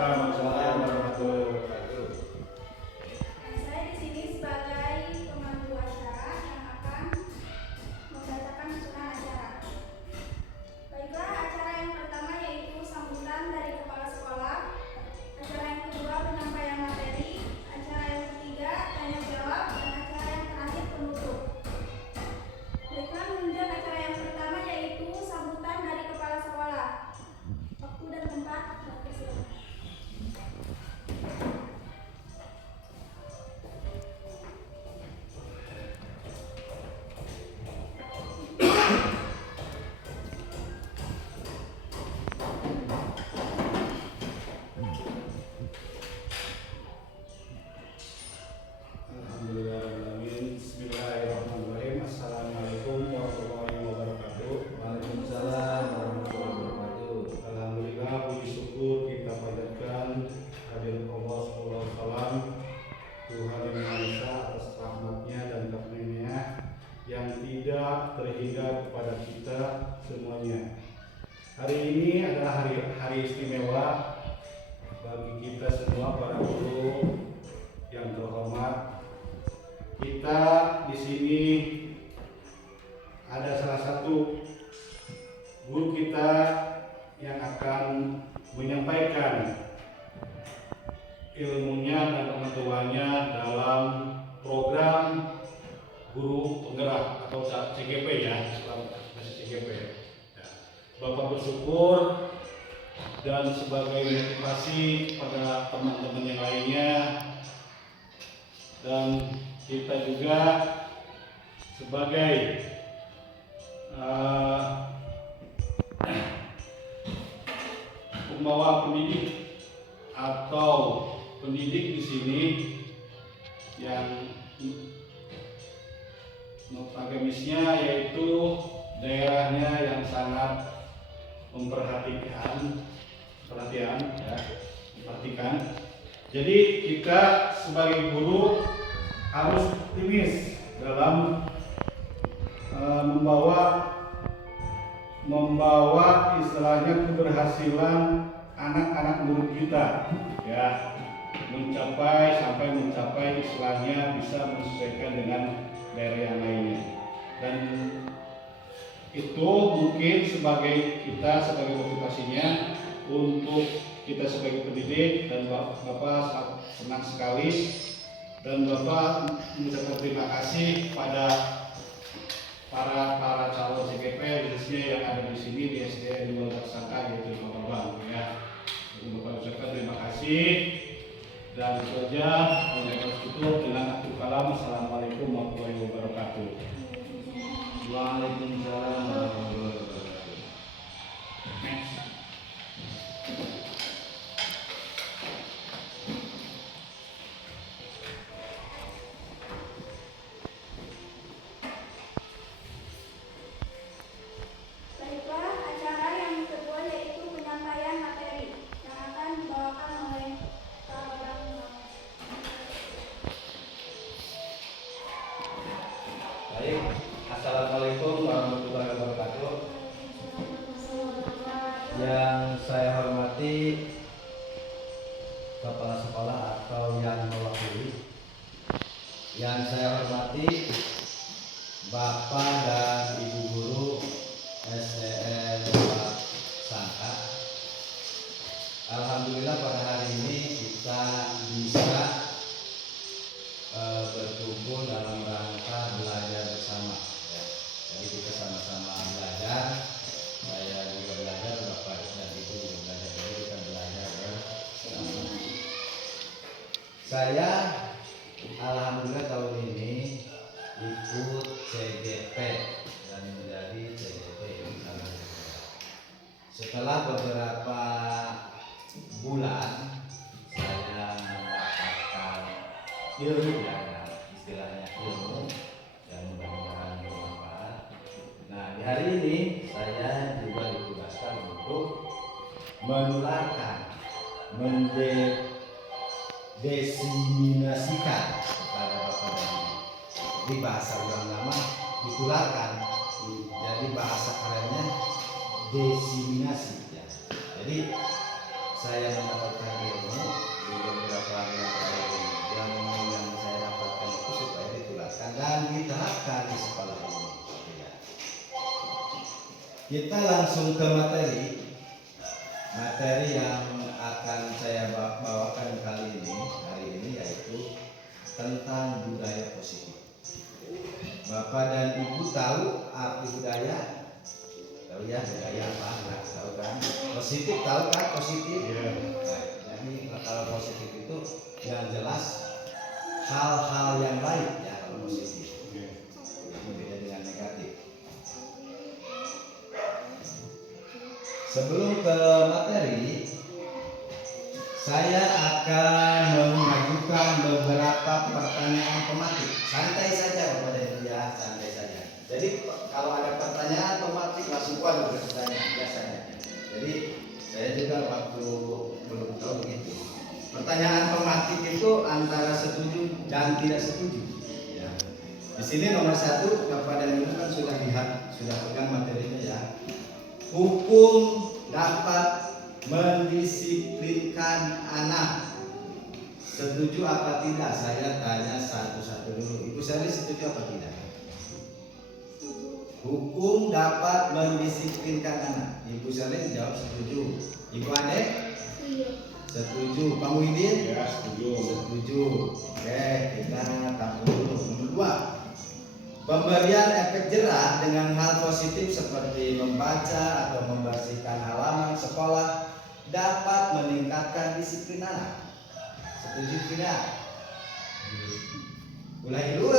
Waalaikumsalam warahmatullahi wabarakatuh. Saya di sini sebagai pemandu acara yang akan membacakan susunan acara. Baiklah, acara yang pertama yaitu sambutan dari kepala sekolah. Acara yang kedua penyampaian materi. Acara yang ketiga tanya jawab, dan acara yang terakhir penutup. Baiklah, menunjuk acara yang pertama yaitu sambutan dari kepala sekolah. Waktu dan tempat dipersilakan. Alhamdulillahirrahmanirrahim. Bismillahirrahmanirrahim. Assalamualaikum warahmatullahi wabarakatuh. Waalaikumsalam warahmatullahi wabarakatuh. Alhamdulillah, puji syukur kita panjatkan hadirat Allah Subhanahu wa taala, Tuhan yang Maha Esa, atas rahmatnya dan karunia-Nya yang tidak terhingga kepada kita semuanya. Hari ini adalah hari istimewa bagi kita semua para guru yang terhormat. Kita di sini ada salah satu guru kita yang akan menyampaikan ilmunya dan pengetahuannya dalam program guru penggerak atau CGP ya, masih CGP. Ya. Bapak bersyukur dan sebagai motivasi pada teman-teman yang lainnya, dan kita juga sebagai pembawa pendidik atau pendidik di sini yang agamisnya yaitu daerahnya yang sangat memperhatikan ya, memperhatikan. Jadi kita sebagai guru harus optimis dalam membawa istilahnya keberhasilan anak-anak murid kita ya, mencapai istilahnya bisa menyesuaikan dengan daerah yang lainnya. Dan itu mungkin sebagai motivasinya untuk kita sebagai pendidik, dan Bapak senang sekali dan Bapak mengucapkan terima kasih pada para calon CGP khususnya yang ada di sini di SDN di Luar Tersangka yaitu Bapak Bang ya. Bapak ucapkan terima kasih, dan itu aja. Dengan tutup dengan akhir kalam. Assalamualaikum warahmatullahi wabarakatuh. Waalaikumsalam warahmatullahi wabarakatuh. Baiklah, acara yang kedua yaitu penyampaian materi yang akan dibawakan oleh Pak Bambang. Baik, assalamualaikum warahmatullahi wabarakatuh. Yang saya hormati kepala sekolah atau yang mewakili, yang saya hormati Bapak dan Ibu guru SDN Luar Sangka. Alhamdulillah pada hari ini kita bisa berkumpul dalam rangka belajar bersama ya. Jadi kita sama-sama belajar, saya juga belajar, Bapak dan Ibu juga belajar, jadi kita belajar bersama. Saya alhamdulillah tahun ini ikut CGP dan menjadi CGP. Setelah beberapa bulan saya mendapatkan ilmu ya, istilahnya ilmu yang mudah-mudahan bermanfaat. Nah, di hari ini saya juga ditugaskan untuk menularkan, mendesimasikan kepada Bapak dan Ibu. Di bahasa orang lama ditularkan, jadi bahasa kerennya desiminasi ya. Jadi saya mendapatkan ilmu di beberapa yang saya dapatkan itu supaya ditularkan dan diterapkan di sekolah ini. Ya. Kita langsung ke materi yang akan saya bawakan hari ini yaitu tentang budaya positif. Bapak dan Ibu tahu arti budaya? Tahu ya budaya apa? Nggak tahu kan? Positif tahu kan positif? Iya. Nah, jadi kalau positif itu yang jelas hal-hal yang baik ya kalau positif. Iya. Berbeda dengan negatif. Sebelum ke materi, saya akan mengajukan beberapa pertanyaan pematik. Santai saja Bapak dan Ibu ya, santai saja. Jadi kalau ada pertanyaan pematik langsung keluar bertanya biasanya. Jadi saya juga waktu belum tahu begitu. Pertanyaan pematik itu antara setuju dan tidak setuju. Ya. Di sini nomor 1 Bapak dan Ibu kan sudah lihat, sudah pegang materinya ya. Hukum dapat mendisiplinkan anak. Setuju apa tidak? Saya tanya satu-satu dulu. Ibu Sari setuju apa tidak? Hukum dapat mendisiplinkan anak. Ibu Sari jawab setuju. Ibu Ade? Setuju. Pak Muhyiddin? Ya, setuju. Setuju. Oke, kita tahu dulu. Nomor 2. Pemberian efek jerah dengan hal positif seperti membaca atau membersihkan halaman sekolah dapat meningkatkan disiplin anak. Setuju tidak? Mulai dulu.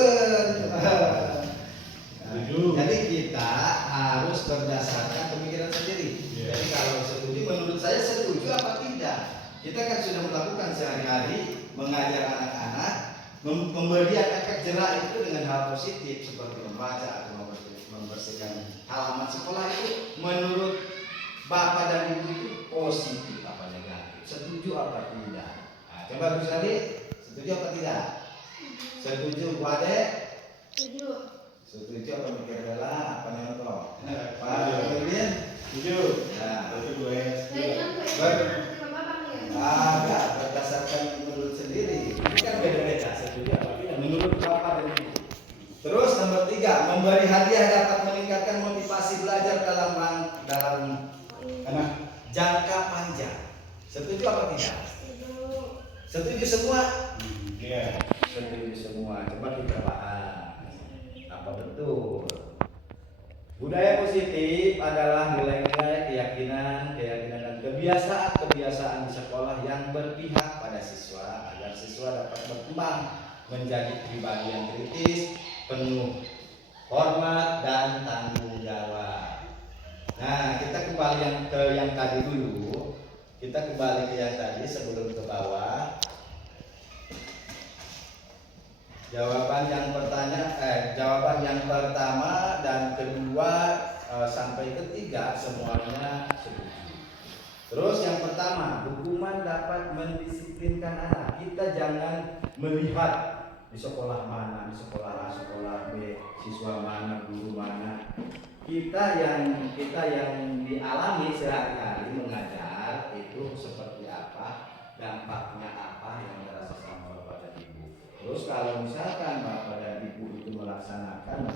Setuju. Jadi kita harus berdasarkan pemikiran sendiri. Yeah. Jadi kalau setuju, menurut saya setuju apa tidak? Kita kan sudah melakukan sehari-hari mengajar anak-anak. Pemberian efek jerah itu dengan hal positif seperti membaca atau membersihkan halaman sekolah itu menurut Bapak dan Ibu itu positif apa negatif? Setuju apa tidak? Nah, coba Bu Sari, setuju apa tidak? Setuju Bu Ade? Setuju. Setuju apa mikir adalah apa nyontoh? Nah, Pak Muhyiddin? setuju. Nah, Itu gue. agak berdasarkan menurut sendiri. Ini kan beda-beda. Setuju apa tidak? Menurut Bapak dan Ibu. Terus nomor 3, memberi hadiah dapat meningkatkan motivasi belajar dalam Anak. jangka panjang. Setuju apa tidak? Setuju semua? Iya. Setuju semua. Coba kita bahas. Apa betul? Budaya positif adalah nilai-nilai, keyakinan dan kebiasaan di sekolah yang berpihak pada siswa agar siswa dapat berkembang menjadi pribadi yang kritis, penuh hormat dan tanggung jawab. Nah, kita kembali ke yang tadi dulu. Kita kembali ke yang tadi sebelum ke bawah. Jawaban yang pertama dan kedua sampai ketiga semuanya setuju. Terus yang pertama, hukuman dapat mendisiplinkan anak. Kita jangan melihat di sekolah mana, di sekolah A, sekolah B, siswa mana, guru mana. Kita yang dialami sehari-hari mengajar itu seperti apa, dampaknya apa yang terasa sama Bapak dan Ibu. Terus kalau misalkan Bapak dan Ibu itu menerapkan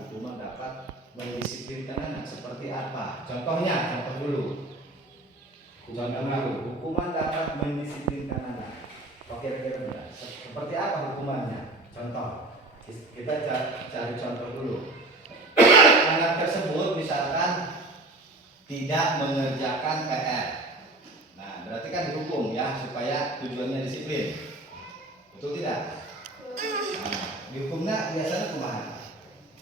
hukuman dapat mendisiplinkan anak seperti apa? Contoh dulu. Hukuman dapat mendisiplinkan anak. Oke, kira-kira seperti apa hukumannya? Contoh. Kita cari contoh dulu. Anak tersebut misalkan tidak mengerjakan PR. Nah, berarti kan dihukum ya supaya tujuannya disiplin. Betul tidak? Nah, dihukumnya biasanya kemana?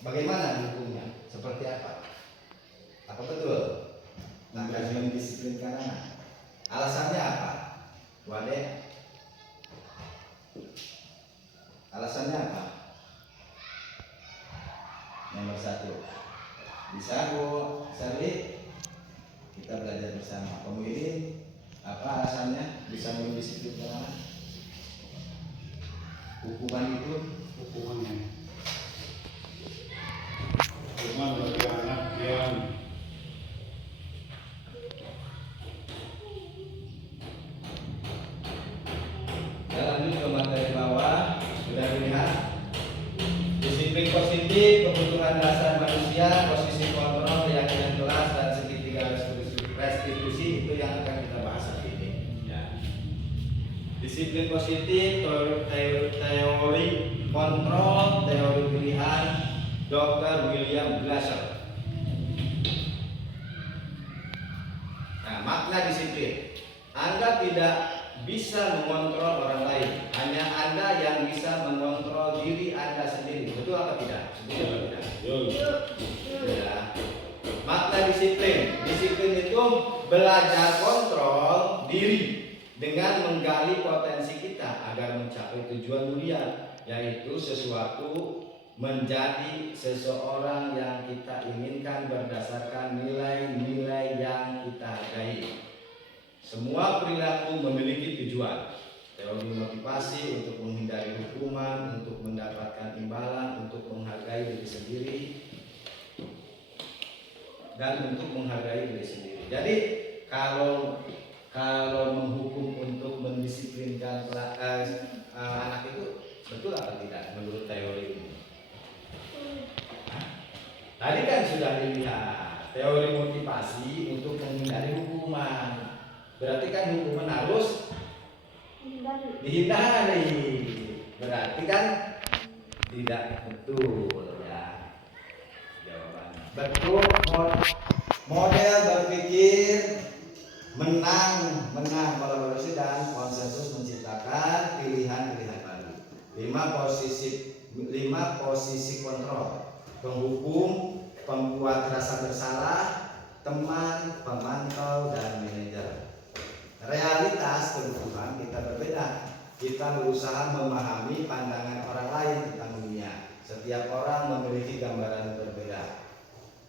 Bagaimana dihukumnya? Seperti apa? Apa betul? Agar mendisiplinkan anak. Alasannya apa? Wade? Alasannya apa? Nomor 1. Bisa Bu Sari? Kita belajar bersama. Kemudian apa alasannya bisa mendisiplinkan anak? Hukuman itu Hukuman bagi anak yang kebutuhan dasar manusia, posisi kontrol, keyakinan kelas, dan segitiga restitusi itu yang akan kita bahas hari ini. Ya. Disiplin positif, teori kontrol, teori pilihan, Dr. William Glasser. Nah, makna disiplin. Anda tidak bisa mengontrol orang lain, hanya Anda yang bisa mengontrol diri Anda sendiri. Betul apa tidak? Betul apa tidak? Ya. Makna disiplin. Disiplin itu belajar kontrol diri dengan menggali potensi kita agar mencapai tujuan mulia, yaitu sesuatu menjadi seseorang yang kita inginkan berdasarkan nilai-nilai yang kita hargai. Semua perilaku memiliki tujuan. Teori motivasi untuk menghindari hukuman, untuk mendapatkan imbalan, untuk menghargai diri sendiri, dan untuk menghargai diri sendiri. Jadi kalau menghukum untuk mendisiplinkan anak itu betul atau tidak menurut teori ini? Tadi kan sudah dilihat teori motivasi untuk menghindari hukuman. Berarti kan hukuman harus dihindari. Berarti kan tidak betul ya jawabannya. Betul, model berpikir menang kolaborasi dan konsensus menciptakan pilihan-pilihan baru. 5 posisi kontrol: penghukum, pembuat rasa bersalah, teman, pemantau, dan manajer. Realitas kebutuhan kita berbeda. Kita berusaha memahami pandangan orang lain tentang dunia. Setiap orang memiliki gambaran berbeda.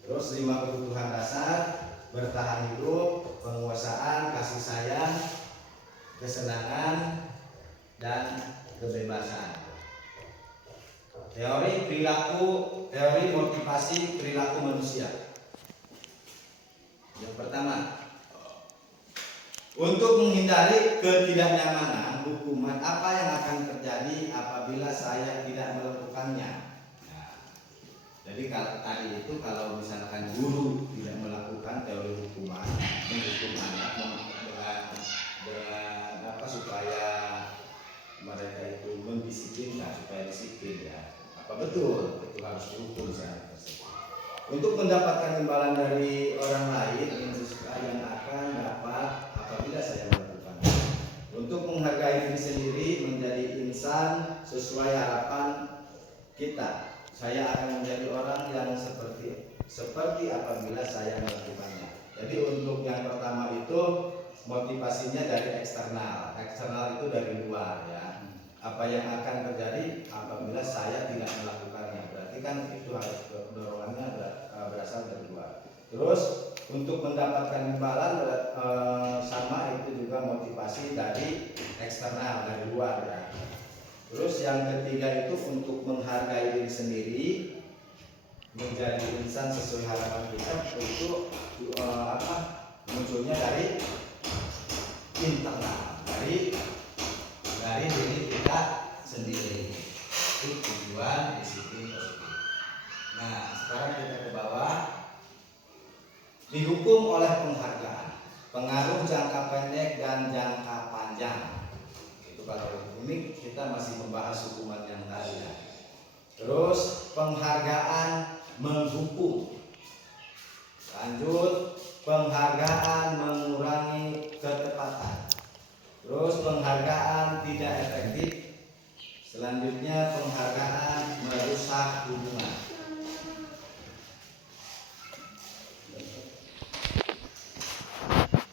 Terus 5 kebutuhan dasar: bertahan hidup, penguasaan, kasih sayang, kesenangan, dan kebebasan. Teori motivasi perilaku manusia. Yang pertama, untuk menghindari ketidaknyamanan hukuman, apa yang akan terjadi apabila saya tidak melakukannya? Nah, jadi kalau misalkan guru tidak melakukan teori hukuman, menghukum anak dengan apa supaya mereka itu mendisiplinkan, supaya disiplin ya. Apa betul itu harus dihukum saya tersebut? Untuk mendapatkan imbalan dari orang lain yang akan dapat apabila saya melakukannya. Untuk menghargai diri sendiri, menjadi insan sesuai harapan kita. Saya akan menjadi orang yang seperti apabila saya melakukannya. Jadi untuk yang pertama itu motivasinya dari eksternal. Eksternal itu dari luar ya. Apa yang akan terjadi apabila saya tidak melakukannya? Berarti kan itu harus dorongannya berasal dari luar. Terus untuk mendapatkan imbalan sama itu juga motivasi dari eksternal, dari luar ya. Terus yang ketiga itu untuk menghargai diri sendiri, menjadi insan sesuai harapan kita, itu munculnya dari internal, dari diri kita sendiri. Itu tujuan disiplin positif. Nah, sekarang kita ke bawah. Dihukum oleh penghargaan, pengaruh jangka pendek dan jangka panjang. Itu kalau ini kita masih membahas hukuman yang tadi ya. Terus penghargaan menghukum. Lanjut, penghargaan mengurangi ketepatan. Terus penghargaan tidak efektif. Selanjutnya penghargaan merusak hubungan.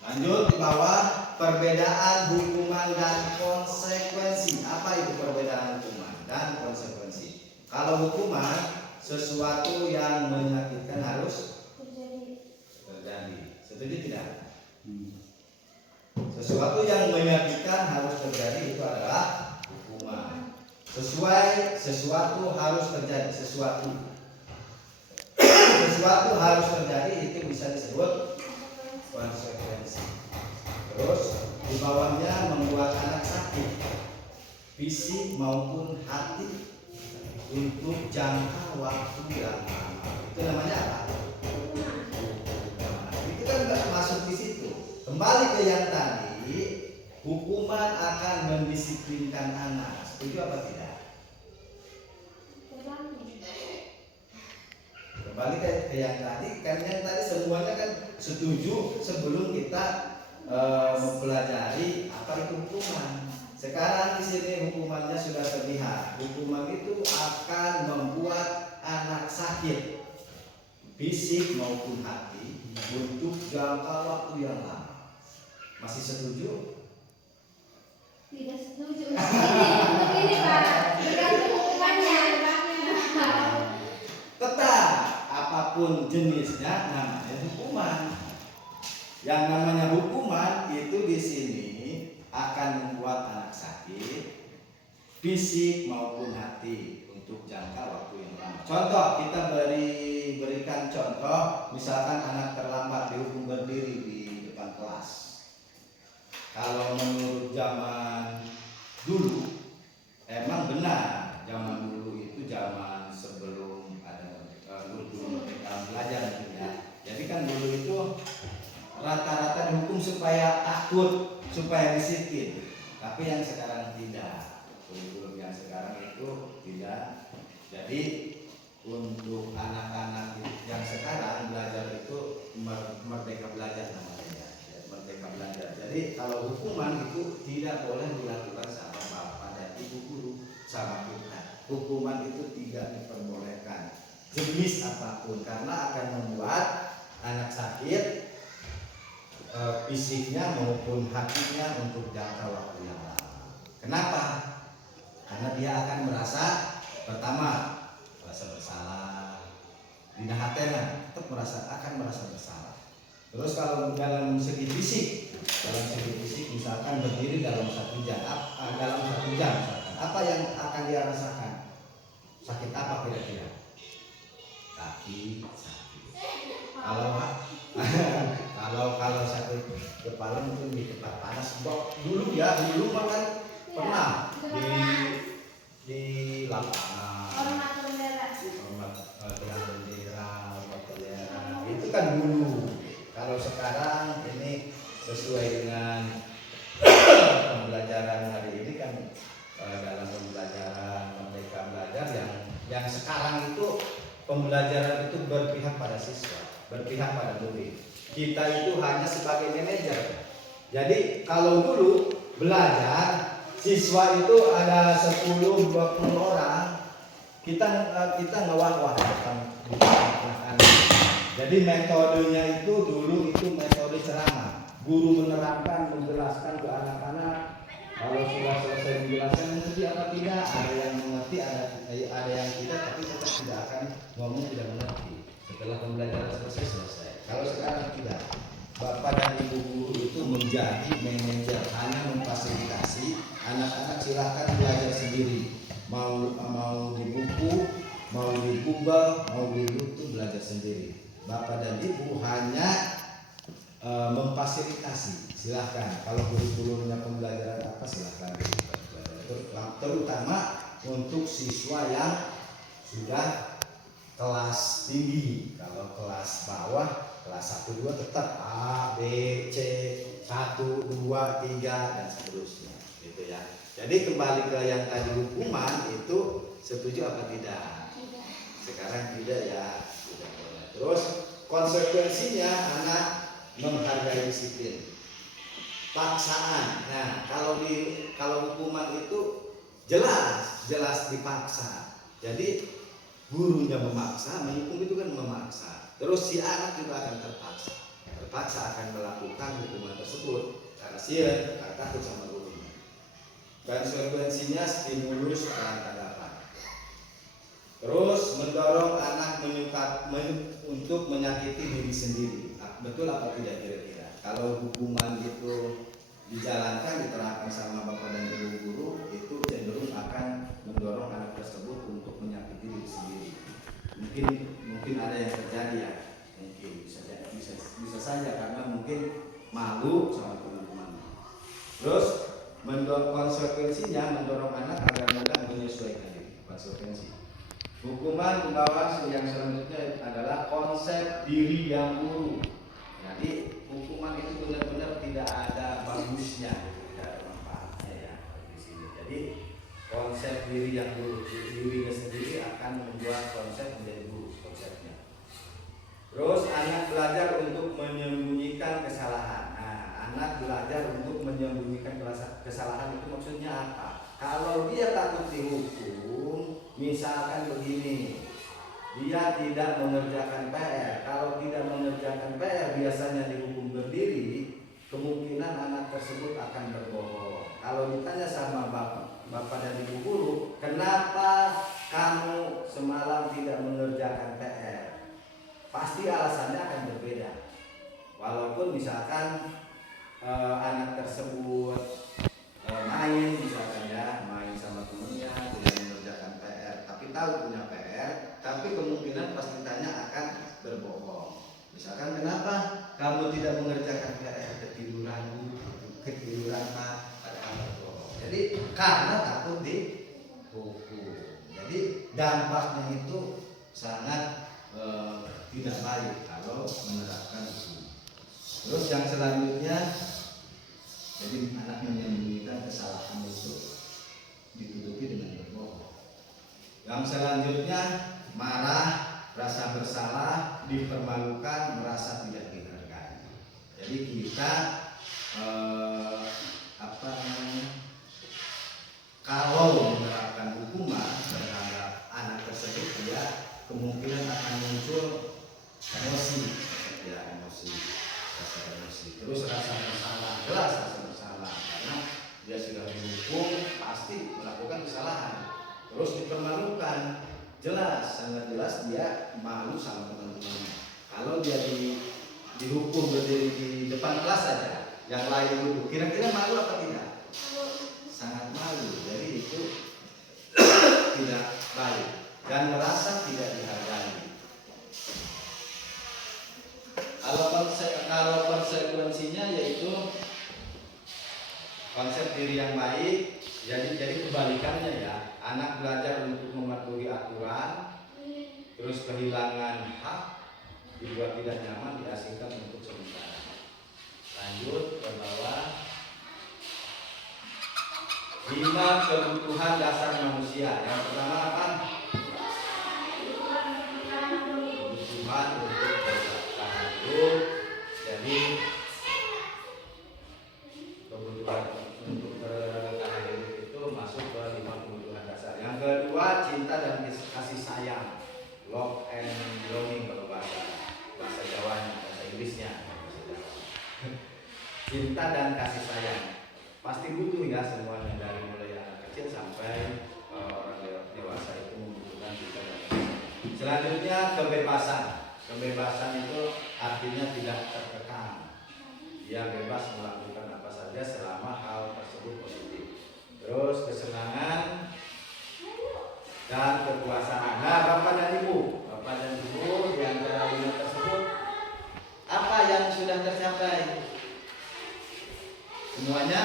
Lanjut di bawah, perbedaan hukuman dan konsekuensi. Apa itu perbedaan hukuman dan konsekuensi? Kalau hukuman, sesuatu yang menyakitkan harus terjadi. Setuju tidak? Sesuatu yang menyakitkan harus terjadi, itu adalah hukuman. Sesuatu harus terjadi, sesuatu harus terjadi, itu bisa disebut konsekuensi. Terus di bawahnya membuat anak sakit, fisik maupun hati. untuk jangka waktu yang lama. Itu namanya apa? Itu kan nggak masuk di situ. Kembali ke yang tadi, hukuman akan mendisiplinkan anak. Setuju apa tidak? Kembali ke yang tadi, kan yang tadi semuanya kan setuju sebelum kita mempelajari apa itu hukuman. Sekarang di sini hukumannya sudah terlihat. Hukuman itu akan membuat anak sakit, fisik maupun hati untuk jangka waktu yang lama. Masih setuju? Tidak setuju. Ini Pak, bergantung hukumannya. Tetap apapun jenisnya namanya hukuman. Yang namanya hukuman itu di sini akan membuat anak sakit, fisik maupun hati untuk jangka waktu yang lama. Contoh, kita berikan contoh, misalkan anak terlambat dihukum berdiri di depan kelas. Kalau menurut zaman dulu, emang benar zaman dulu itu zaman sebelum ada guru belajar gitu ya. Jadi kan dulu itu rata-rata dihukum supaya takut, supaya disiplin. Tapi yang sekarang tidak. Kurikulum yang sekarang itu tidak. Jadi untuk anak-anak yang sekarang belajar itu merdeka belajar namanya, ya, merdeka belajar. Jadi kalau hukuman itu tidak boleh dilakukan sama bapak dan ibu guru sama kita. Hukuman itu tidak diperbolehkan jenis apapun karena akan membuat anak sakit fisiknya maupun hatinya untuk jangka waktu yang lama. Kenapa? Karena dia akan merasa pertama merasa bersalah, dina hatena tetap akan merasa bersalah. Terus kalau dalam segi fisik misalkan berdiri dalam 1 jam, misalkan, apa yang akan dia rasakan? Sakit apa kira-kira? Kaki sakit. Kalau sakit kepala mungkin di tempat panas. Dulu makan pernah di lapangan bendera itu kan dulu. Kalau sekarang ini sesuai dengan pembelajaran hari ini kan dalam pembelajaran merdeka belajar yang sekarang itu pembelajaran itu berpihak pada siswa, berpihak pada murid. Kita itu hanya sebagai manajer. Jadi kalau dulu belajar siswa itu ada 10-20 orang, kita ngewah-wah depan. Jadi metodenya itu dulu itu metode ceramah. Guru menerangkan, menjelaskan ke anak-anak. Kalau sudah selesai menjelaskan mengerti apa tidak, ada yang mengerti, ada yang tidak, tapi tetap tidak akan ngomong tidak mengerti. Setelah pembelajaran selesai. Kalau sekarang tidak, bapak dan ibu guru itu menjadi manajer, hanya memfasilitasi anak-anak silahkan belajar sendiri. Mau di buku, mau di Google, mau di YouTube belajar sendiri. Bapak dan ibu hanya memfasilitasi, silahkan. Kalau kurikulumnya pembelajaran apa silahkan. Terutama untuk siswa yang sudah kelas tinggi. Kalau kelas bawah, kelas 1, 2 tetap A, B, C, 1, 2, 3 dan seterusnya, gitu ya. Jadi kembali ke yang tadi hukuman itu setuju apa tidak? Sekarang tidak ya. Terus konsekuensinya anak menghargai disiplin. Paksaan. Nah, kalau hukuman itu jelas dipaksa. Jadi gurunya memaksa, menghukum itu kan memaksa. Terus si anak juga akan terpaksa akan melakukan hukuman tersebut karena dia takut sama gurunya. Konsekuensinya stimulus perangkadapan. Terus mendorong anak untuk menyakiti diri sendiri. Betul apa tidak kira-kira? Kalau hukuman itu dijalankan, diterapkan sama bapak dan ibu guru, itu cenderung akan mendorong anak tersebut untuk menyakiti diri sendiri. Mungkin ada yang terjadi ya, mungkin bisa saja karena mungkin malu sama teman-teman. Terus konsekuensinya mendorong anak agar mudah menyesuaikan diri. Konsekuensi Hukuman ke bawah yang selanjutnya adalah konsep diri yang buruk. Jadi hukuman itu benar-benar tidak ada bagusnya, tidak ada manfaatnya ya di sini. Jadi konsep diri yang buruk, dirinya sendiri akan membuat konsep menjadi buruk konsepnya. Terus anak belajar untuk menyembunyikan kesalahan. Nah, anak belajar untuk menyembunyikan kesalahan itu maksudnya apa? Kalau dia takut dihukum, misalkan begini, dia tidak mengerjakan PR. Kalau tidak mengerjakan PR biasanya dihukum berdiri, kemungkinan anak tersebut akan berbohong. Kalau ditanya sama bapak dan ibu guru, kenapa kamu semalam tidak mengerjakan PR? Pasti alasannya akan berbeda. Walaupun misalkan anak tersebut main misalkan ya, main sama temennya, tidak mengerjakan PR, tapi tahu punya PR, tapi kemungkinan pas ditanya akan berbohong. Misalkan kenapa kamu tidak mengerjakan PR? Ketiduran Pak, padahal berbohong. Jadi karena takut dihukum. Jadi dampaknya itu sangat tidak baik kalau menerapkan hukum. Terus yang selanjutnya, jadi anak menyembunyikan kesalahan itu ditutupi dengan berbohong. Yang selanjutnya marah, rasa bersalah, dipermalukan, merasa tidak dihargai. Jadi kita kalau menerapkan hukuman terhadap anak tersebut, dia kemungkinan akan muncul emosi, ya emosi, rasa emosi. Terus rasa bersalah, jelas rasa bersalah karena dia sudah dihukum, pasti melakukan kesalahan. Terus dipermalukan, jelas, sangat jelas dia malu sama teman-temannya. Kalau dia dihukum berdiri di depan kelas saja, yang lain duduk, kira-kira malu apa tidak? Sangat malu. Jadi itu tidak baik dan merasa tidak dihargai. Kalau konsekuensinya yaitu konsep diri yang baik, jadi kebalikannya ya. Anak belajar untuk mematuhi aturan, terus kehilangan hak, dibuat tidak nyaman, diasingkan untuk sementara. Lanjut ke bawah. 5 kebutuhan dasar manusia. Yang pertama apa? Kebutuhan untuk bertahan hidup. Jadi kebutuhan untuk bertahan hidup itu masuk ke 5 kebutuhan dasar. Yang kedua, cinta dan kasih sayang. Love and belonging kalau bahasa Jawanya, bahasa Inggrisnya. Cinta dan kasih sayang pasti butuh ya semuanya, dari mulai anak kecil sampai orang dewasa itu membutuhkan cinta dan kasih sayang. Selanjutnya kebebasan. Kebebasan itu artinya tidak terkekang. Dia bebas melakukan apa saja selama hal tersebut positif. Terus kesenangan dan kekuasaan. Nah, Bapak dan Ibu di antara 5 tersebut, apa yang sudah tercapai? Semuanya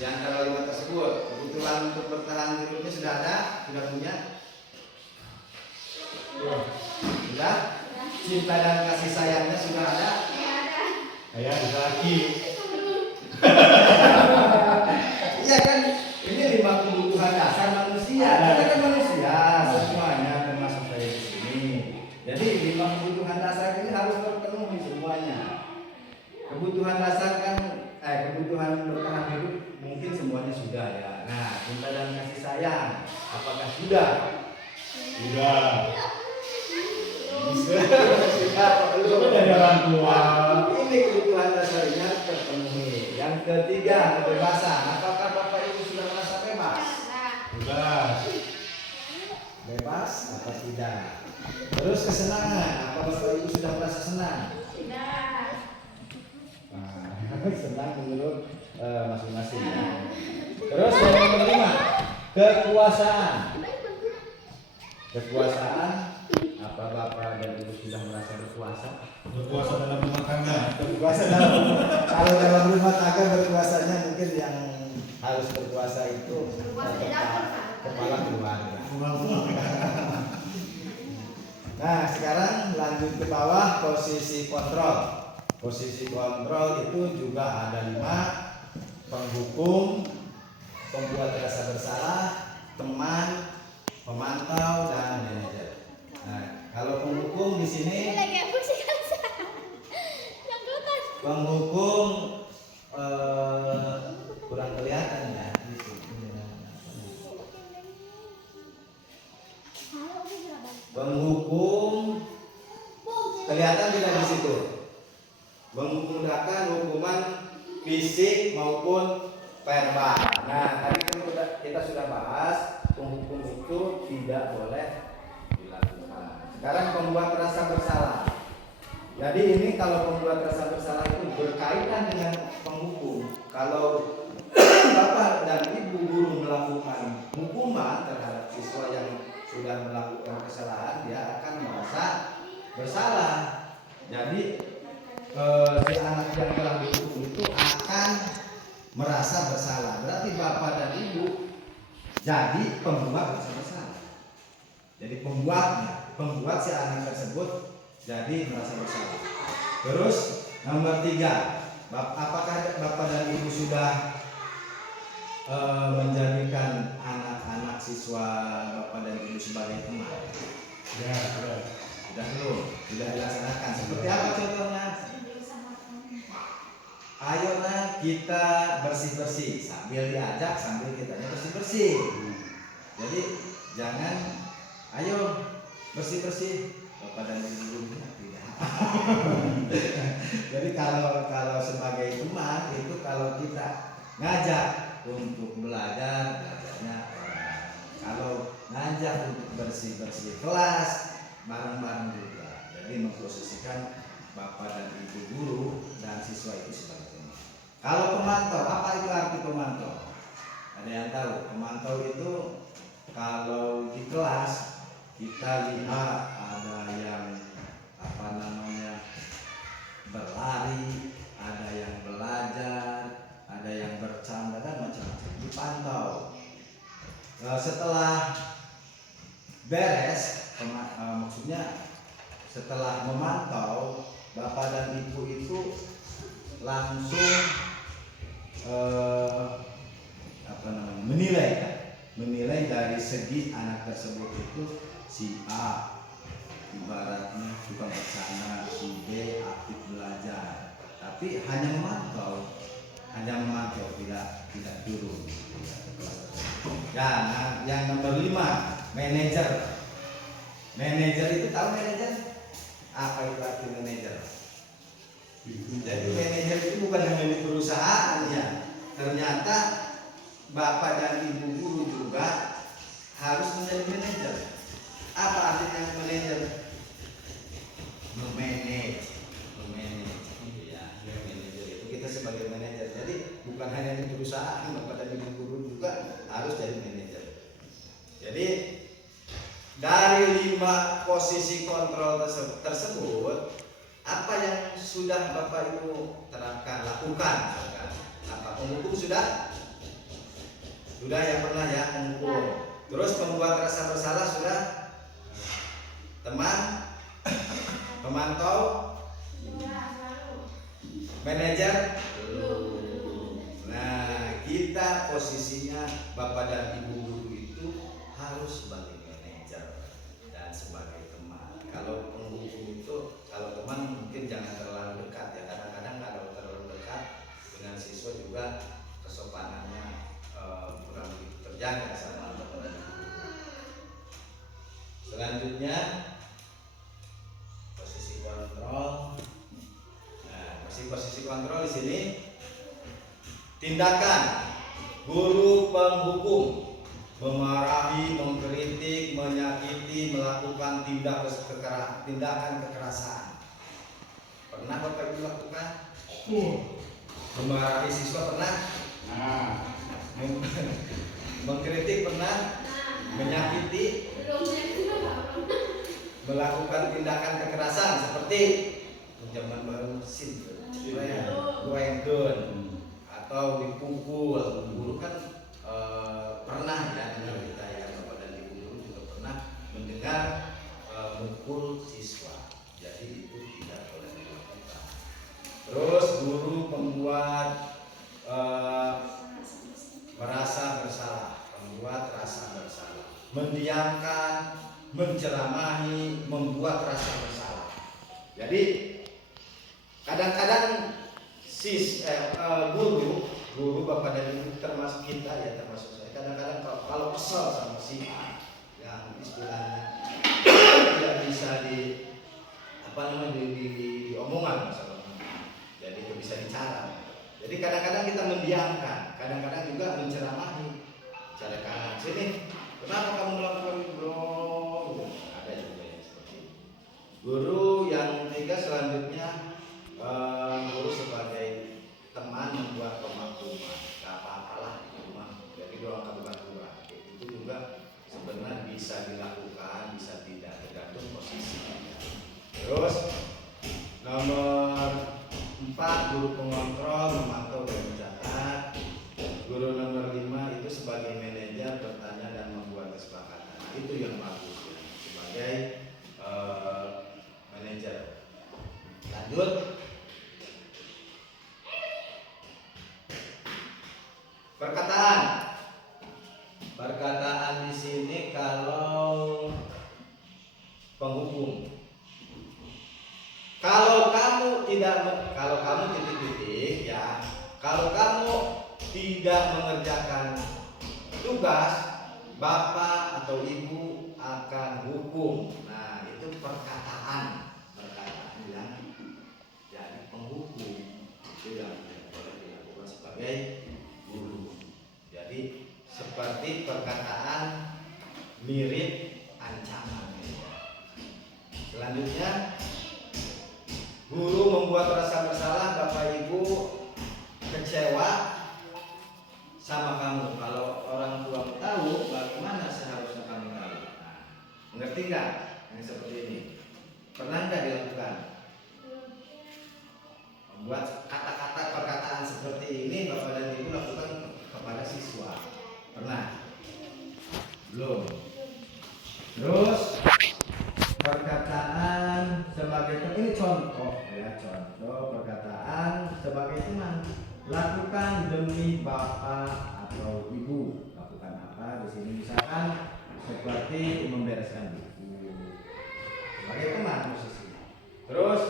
di antara 5 tersebut, kebutuhan untuk bertahan hidupnya sudah ada, sudah punya? Sudah? Cinta dan kasih sayangnya sudah ada? Saya ada lagi. Iya kan, ini 5 kebutuhan dasar manusia. Kita kan manusia semuanya, termasuk saya di sini. Jadi 5 kebutuhan dasar ini harus terpenuhi semuanya. Kebutuhan dasar kan, kebutuhan bertahan hidup mungkin semuanya sudah ya. Nah, cinta dan kasih sayang, apakah sudah? Sudah. Sudah, belum. Dari orang tua. Ini kebutuhan dasarnya terpenuhi. Yang ketiga, kebebasan. Apakah Bapak Ibu sudah merasa bebas? Sudah. Bebas atau tidak? Terus kesenangan. Apa Bapak Ibu sudah merasa senang? Nah, senang menurut masing-masing ya. Terus yang nomor 5, kekuasaan. Kekuasaan. Apa Bapak dan Ibu sudah merasa berkuasa? Berkuasa dalam rumah tangga. Berkuasa dalam kalau dalam rumah tangga berkuasanya mungkin yang harus berkuasa itu Berkuasa di dapur, Pak. kepala keluarga. Nah, sekarang lanjut ke bawah, posisi kontrol. Posisi kontrol itu juga ada 5: penghukum, pembuat rasa bersalah, teman, pemantau, dan manajer. Nah, kalau penghukum di sini, penghukum kurang kelihatan ya. Penghukum kelihatan tidak di situ. Menggunakan hukuman fisik maupun verbal. Nah, tadi kan kita sudah bahas penghukum itu tidak boleh dilakukan. Sekarang pembuat rasa bersalah. Jadi ini kalau pembuat rasa bersalah itu berkaitan dengan penghukum. Kalau Bapak dan Ibu guru melakukan hukuman terhadap siswa yang sudah melakukan kesalahan, dia akan merasa bersalah. Jadi si anak yang telah dihukum itu akan merasa bersalah. Berarti Bapak dan Ibu jadi pembuat rasa bersalah. Jadi pembuat si anak tersebut jadi merasa bersalah. Terus nomor 3, apakah Bapak dan Ibu sudah menjadikan anak-anak siswa Bapak dan Ibu sebagai teman? Ya, sudah. Sudah belum? Sudah dilaksanakan. Seperti apa contohnya? Ayo nah kita bersih-bersih, sambil diajak sambil kita bersih-bersih. Jadi jangan ayo bersih-bersih Bapak dan Ibu tidak. Jadi kalau sebagai teman itu kalau kita ngajak untuk belajar, belajarnya bareng. Kalau ngajak untuk bersih-bersih kelas, bareng-bareng juga. Jadi memposisikan Bapak dan Ibu guru dan siswa itu sebagai teman. Kalau pemantau, apa itu arti pemantau? Ada yang tahu? Pemantau itu kalau di kelas kita lihat ada yang berlari, ada yang belajar, ada yang bercanda dan macam-macam, dipantau. Setelah beres, maksudnya setelah memantau, Bapak dan Ibu itu langsung menilai dari segi anak tersebut itu si A ibaratnya suka bercanda, si B aktif belajar, tapi hanya memantau tidak turun. Ya, nah, yang nomor 5, manajer. Manajer itu tahu manajer? Apa itu arti manajer? Jadi manajer itu bukan hanya di perusahaan ya. Ternyata Bapak dan Ibu guru juga harus menjadi manajer. Apa artinya manajer? Memanage. Ya, manajer itu kita sebagai manajer. Jadi bukan hanya di perusahaan, Bapak dan Ibu guru juga harus jadi manajer. Jadi dari 5 posisi kontrol tersebut, apa yang sudah Bapak Ibu terapkan, lakukan? Apa penghukum sudah yang pernah ya penghukum. Terus pembuat rasa bersalah sudah, teman, pemantau, manajer. Nah, kita posisinya Bapak dan Ibu guru itu harus sebagai manajer dan sebagai teman. Kalau penghukum itu, kalau teman mungkin jangan terlalu dekat ya. Kadang-kadang kalau terlalu dekat dengan siswa juga kesopanannya kurang terjaga sama Bapak dan Ibu. Selanjutnya posisi kontrol. Nah, posisi kontrol di sini tindakan guru penghukum memarahi, mengkritik, menyakiti, melakukan tindakan kekerasan. Pernah Bapak Ibu lakukan? Memarahi siswa pernah? Mengkritik pernah? Menyakiti? Melakukan tindakan kekerasan seperti zaman baru mesin, goengkeun atau dipukul. Guru kan pernah ya dengar kita ya. Terus guru membuat merasa bersalah, membuat rasa bersalah, mendiamkan, menceramahi, membuat rasa bersalah. Jadi kadang-kadang guru bapak dan ibu termasuk kita ya, termasuk saya, kadang-kadang kalau kesal sama si A yang istilahnya tidak bisa diomongan masalahnya, jadi itu bisa dicara. Jadi kadang-kadang kita mendiamkan, kadang-kadang juga menceramahi, cara kanan sini, kenapa kamu melakukan itu bro? Ada juga yang seperti itu. Guru yang ketiga selanjutnya, guru sebagai teman membuat pemakluman, gak apa-apalah di rumah, jadi doang kabar-kabar itu juga sebenarnya bisa dilakukan, bisa tidak, tergantung posisi. Terus nomor 4, guru pengontrol, memantau dan mencatat. Guru nomor 5 itu sebagai manajer bertanya dan membuat kesepakatan. Itu yang bagus ya, sebagai manajer. Lanjut. Perkataan di sini kalau penghukum. Kalau kamu titik-titik ya, kalau kamu tidak mengerjakan tugas, bapak atau ibu akan hukum. Nah, itu perkataan yang jadi penghukum, itu yang tidak boleh dilakukan sebagai guru. Jadi seperti perkataan mirip ancaman. Selanjutnya, guru membuat rasa bersalah bapak ibu kecewa sama kamu. Kalau orang tua tahu, bagaimana seharusnya kamu tahu? Nah, mengerti nggak yang seperti ini? Pernah nggak dilakukan? Membuat kata-kata perkataan seperti ini bapak dan ibu lakukan kepada siswa. Pernah? Belum. Terus perkataan sebagai ini contoh ya, contoh perkataan sebagai teman. Lakukan demi bapak atau ibu. Lakukan apa? Di sini misalkan seperti membereskan buku. Sebagai teman posisi. Terus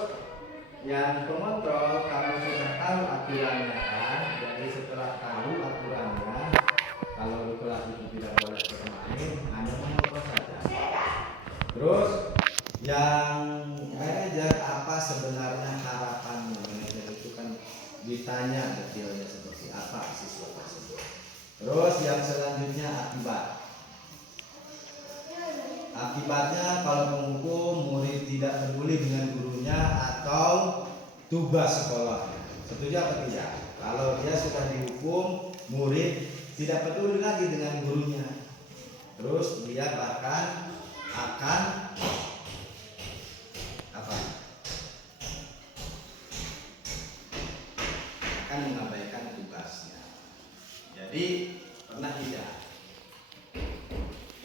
yang pengontrol, kamu sudah tahu aturannya kan? Jadi setelah tahu aturannya, kalau di kelas itu tidak boleh bermain, hanya mengontrol saja. Terus yang manajer, apa sebenarnya harapannya? Manajer itu kan ditanya detailnya seperti apa siswa tersebut. Terus yang selanjutnya akibat. Akibatnya kalau menghukum murid tidak peduli dengan gurunya atau tugas sekolah. Setuju atau tidak? Kalau dia sudah dihukum, murid tidak peduli lagi dengan gurunya. Terus dia bahkan akan mengabaikan tugasnya. Jadi pernah tidak?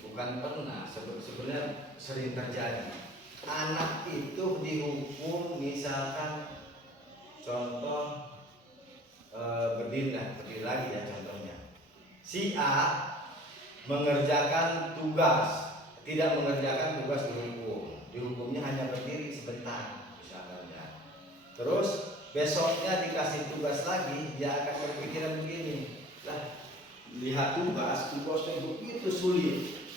Bukan pernah, sebenarnya sering terjadi. Anak itu dihukum, misalkan contoh berdiri lagi ya contohnya. Si A mengerjakan tugas, tidak mengerjakan tugas dihukumnya hanya berdiri sebentar misalkan ya. Terus besoknya dikasih tugas lagi, dia akan berpikiran begini, lah lihat tugasnya begitu sulit.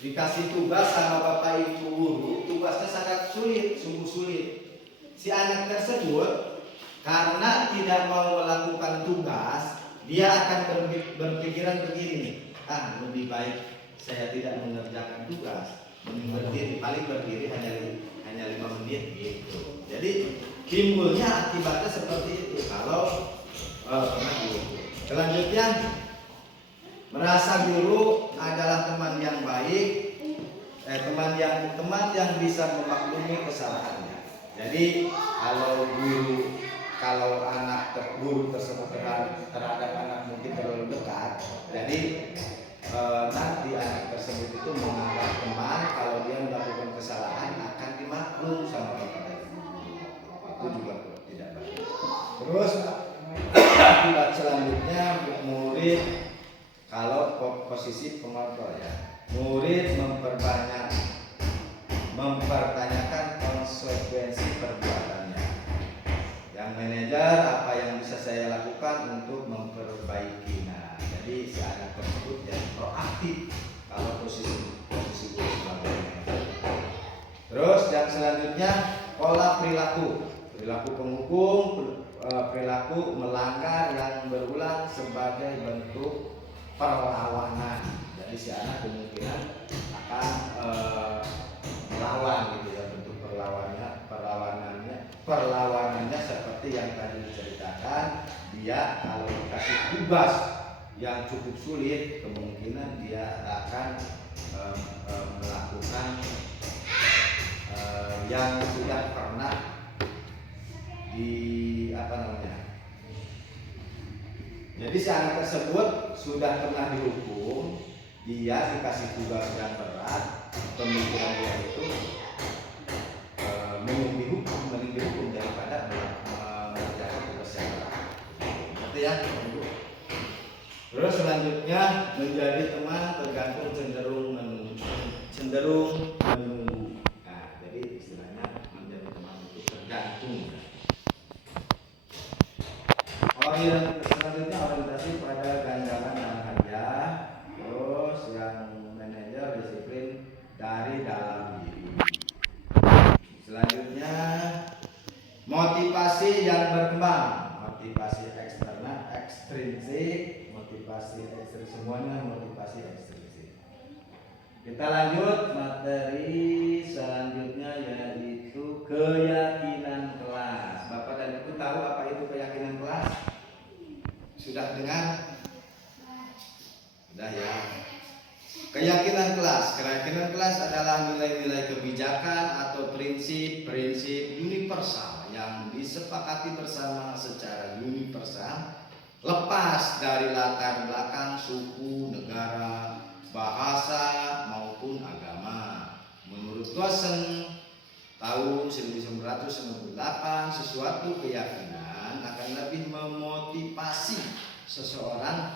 Dikasih tugas sama bapak ibu guru, tugasnya sangat sulit, sungguh sulit. Si anak tersebut karena tidak mau melakukan tugas, dia akan berpikiran begini, lebih baik saya tidak mengerjakan tugas, paling berdiri hanya 5 menit gitu. Jadi timbulnya akibatnya seperti itu kalau pernah dihukum. Selanjutnya, merasa guru adalah teman yang baik, teman yang bisa memaklumi kesalahannya. Jadi kalau anak guru tersebut terhadap anak mungkin terlalu dekat, jadi nanti anak tersebut itu menganggap teman, kalau dia melakukan kesalahan akan dimaklum sama bapak dan ibu. Itu juga tidak baik. Terus akibat selanjutnya murid kalau posisi pengontrol ya, murid mempertanyakan konsekuensi perbuatannya. Yang manajer, apa yang bisa saya lakukan untuk memperbaiki? Nah, jadi si anak tersebut jadi proaktif kalau posisi guru sebagai manajer. Terus yang selanjutnya pola perilaku penghukum, perilaku melanggar yang berulang sebagai bentuk perlawanan. Jadi si anak kemungkinan akan melawan gitu ya, bentuk perlawanannya seperti yang tadi diceritakan. Dia kalau dikasih tugas yang cukup sulit, kemungkinan dia akan melakukan yang sudah pernah jadi si anak tersebut sudah pernah dihukum, dia dikasih tugas yang berat, pemikiran dia itu mending dihukum daripada mengerjakan tugas yang berat. Ngerti ya? Terus selanjutnya menjadi teman tergantung cenderung menunggu. Nah, jadi istilahnya menjadi teman itu tergantung. Selanjutnya orientasi pada ganjaran dan hadiah. Terus yang manajer disiplin dari dalam diri. Selanjutnya motivasi yang berkembang, motivasi eksternal, ekstrinsik, semuanya motivasi ekstrinsik. Kita lanjut materi selanjutnya yaitu keyakinan kelas. Bapak dan Ibu tahu apa itu keyakinan kelas? Sudah dengar? Sudah ya. Keyakinan kelas adalah nilai-nilai kebijakan atau prinsip-prinsip universal yang disepakati bersama secara universal, lepas dari latar belakang suku, negara, bahasa maupun agama. Menurut Gosen tahun 1998, sesuatu keyakinan akan lebih memotivasi seseorang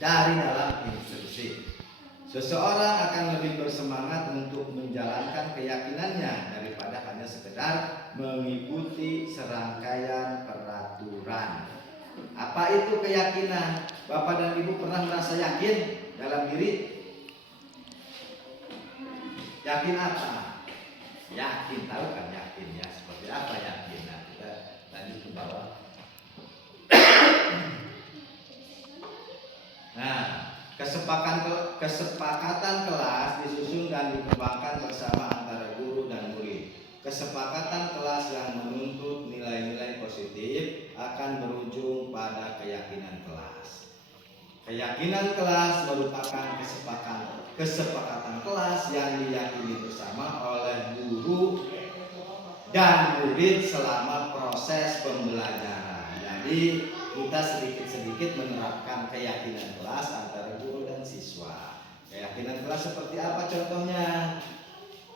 dari dalam institusi. Seseorang akan lebih bersemangat untuk menjalankan keyakinannya daripada hanya sekedar mengikuti serangkaian peraturan. Apa itu keyakinan? Bapak dan Ibu pernah merasa yakin dalam diri? Yakin apa? Yakin, tahu kan yakinnya seperti apa yakin? Nah, kita lanjut ke bawah. Nah, kesepakatan kelas disusun dan dikembangkan bersama antara guru dan murid. Kesepakatan kelas yang menuntut nilai-nilai positif akan berujung pada keyakinan kelas. Keyakinan kelas merupakan kesepakatan kelas yang diyakini bersama oleh guru dan murid selama proses pembelajaran. Jadi kita sedikit-sedikit menerapkan keyakinan kelas antara guru dan siswa. Keyakinan kelas seperti apa contohnya?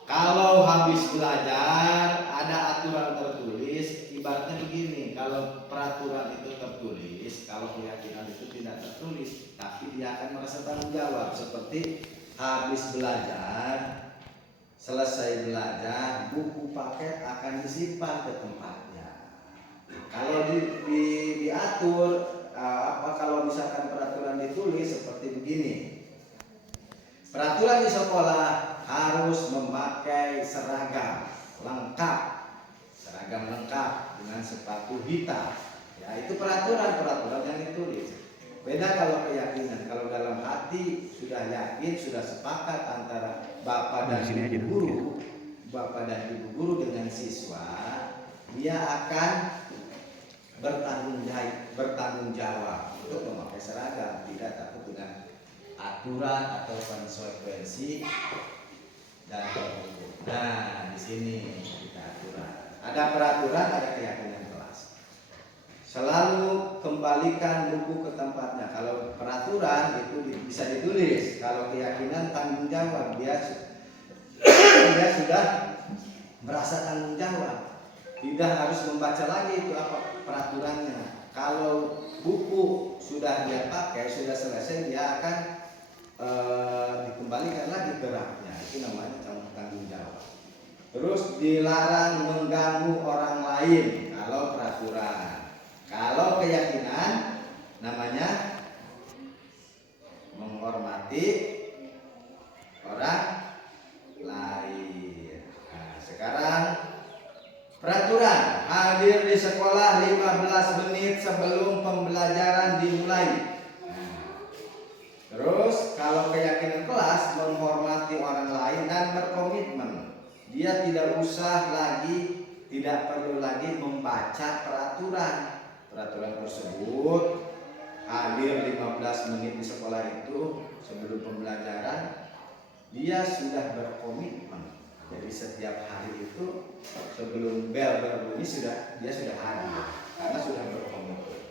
Kalau habis belajar ada aturan tertulis, ibaratnya begini, kalau peraturan itu tertulis, kalau keyakinan itu tidak tertulis, tapi dia akan merasa tanggung jawab. Seperti habis belajar, selesai belajar, buku paket akan disimpan ke tempatnya. Kalau diatur, kalau misalkan peraturan ditulis seperti begini, peraturan di sekolah harus memakai seragam lengkap dengan sepatu hitam. Ya, itu peraturan yang ditulis. Beda kalau keyakinan, kalau dalam hati sudah yakin, sudah sepakat antara bapak dan ibu guru dengan siswa, dia akan bertanggung jawab untuk memakai seragam, tidak takut dengan aturan atau konsekuensi dan hukum. Nah, di sini kita aturan. Ada peraturan, ada keyakinan kelas. Selalu kembalikan buku ke tempatnya. Kalau peraturan itu bisa ditulis, kalau keyakinan tanggung jawab, dia sudah merasa tanggung jawab. tidak harus membaca lagi itu apa peraturannya. Kalau buku sudah dia pakai, sudah selesai, dia akan dikembalikan lagi ke raknya. Itu namanya tanggung jawab. Terus dilarang mengganggu orang lain kalau peraturan. Kalau keyakinan namanya menghormati orang lain. Nah, sekarang peraturan hadir di sekolah 15 menit sebelum pembelajaran dimulai. Terus kalau keyakinan kelas menghormati orang lain dan berkomitmen, dia tidak perlu lagi membaca peraturan. Peraturan tersebut hadir 15 menit di sekolah itu sebelum pembelajaran, dia sudah berkomitmen. Jadi setiap hari itu sebelum bel berbunyi dia sudah hadir karena sudah berkomitmen.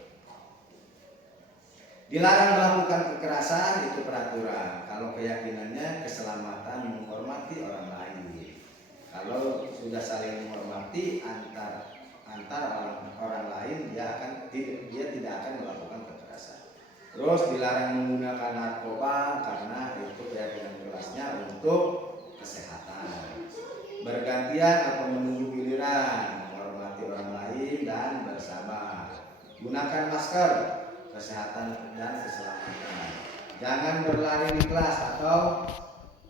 Dilarang melakukan kekerasan, itu peraturan. Kalau keyakinannya keselamatan menghormati orang lain. Kalau sudah saling menghormati antar orang lain, dia tidak akan melakukan kekerasan. Terus dilarang menggunakan narkoba karena itu keyakinan kelasnya untuk kesehatan. Bergantian atau menunggu giliran, menghormati orang lain dan bersabar. Gunakan masker, kesehatan dan keselamatan. Jangan berlari di kelas atau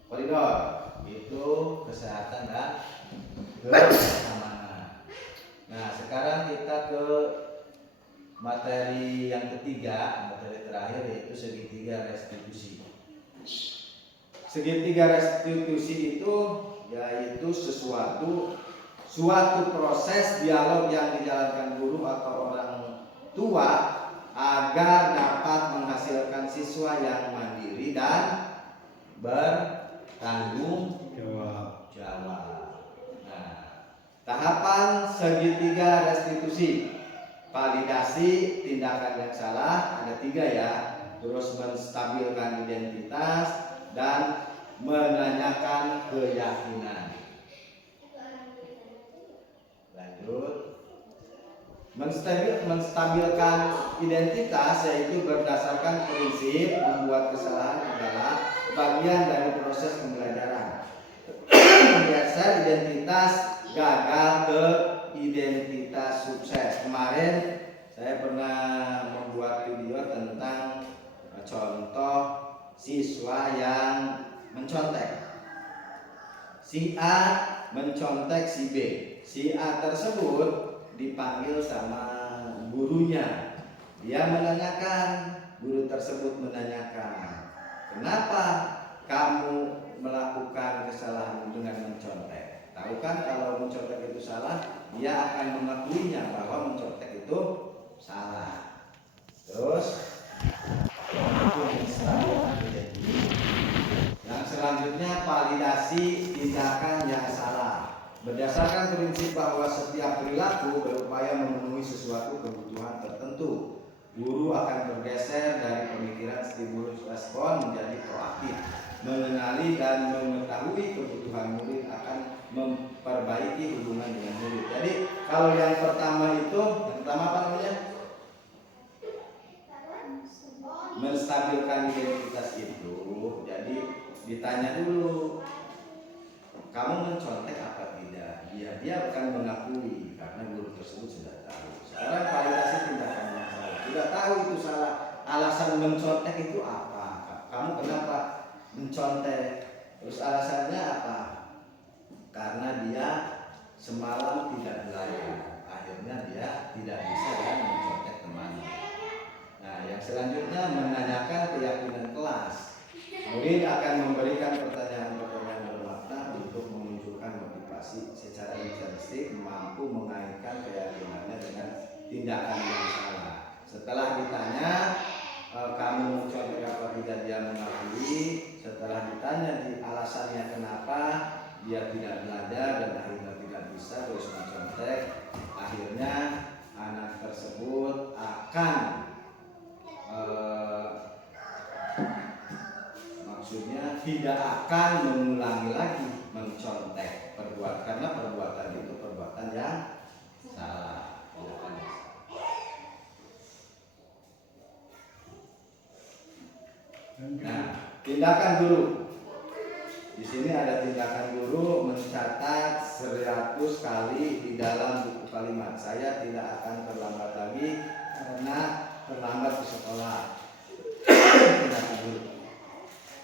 koridor, itu kesehatan dan keamanan. Nah, sekarang kita ke materi yang ketiga, materi terakhir, yaitu segitiga restitusi. Segitiga restitusi itu yaitu suatu proses dialog yang dijalankan guru atau orang tua agar dapat menghasilkan siswa yang mandiri dan bertanggung jawab. Nah, tahapan segitiga restitusi: validasi tindakan yang salah, ada 3 ya. Terus menstabilkan identitas dan menanyakan keyakinan. Lanjut. Menstabilkan identitas yaitu berdasarkan prinsip membuat kesalahan adalah bagian dari proses pembelajaran. Menggeser identitas gagal ke identitas sukses. Kemarin saya pernah membuat video tentang contoh siswa yang mencontek. Si A mencontek si B. Si A tersebut dipanggil sama gurunya. Dia menanyakan, guru tersebut menanyakan, kenapa kamu melakukan kesalahan dengan mencontek? Tahu kan kalau mencontek itu salah, dia akan mengakuinya bahwa mencontek itu salah. Terus yang selanjutnya validasi tindakan yang salah. Berdasarkan prinsip bahwa setiap perilaku berupaya memenuhi sesuatu kebutuhan tertentu, guru akan bergeser dari pemikiran stimulus respon menjadi proaktif, mengenali dan mengetahui kebutuhan murid akan memperbaiki hubungan dengan murid. Jadi kalau yang pertama apa namanya? Menstabilkan identitas itu. Jadi ditanya dulu, kamu mencontek apa tidak? Dia akan mengakui karena guru tersebut sudah tahu. Sekarang validasi tindakan yang salah. Sudah tahu itu salah. Alasan mencontek itu apa? Kamu kenapa mencontek? Terus alasannya apa? Karena dia semalam tidak belajar. Akhirnya dia tidak bisa dan mencontek temannya. Nah, yang selanjutnya menanyakan keyakinan kelas. Murid akan memberikan pertanyaan-pertanyaan bermakna untuk memunculkan motivasi secara intrinsik, mampu mengaitkan keyakinannya dengan tindakan yang salah. Setelah ditanya kamu mencontek apa tidak, dia mengakui. Setelah ditanya di alasannya kenapa dia tidak belajar dan akhirnya tidak bisa terus mencontek, akhirnya anak tersebut akan maksudnya tidak akan mengulangi lagi mencontek karena perbuatan itu perbuatan yang Nah, tindakan guru. Di sini ada tindakan guru mencatat 100 kali di dalam buku kalimat. Saya tidak akan terlambat lagi karena terlambat di sekolah. Tindakan guru.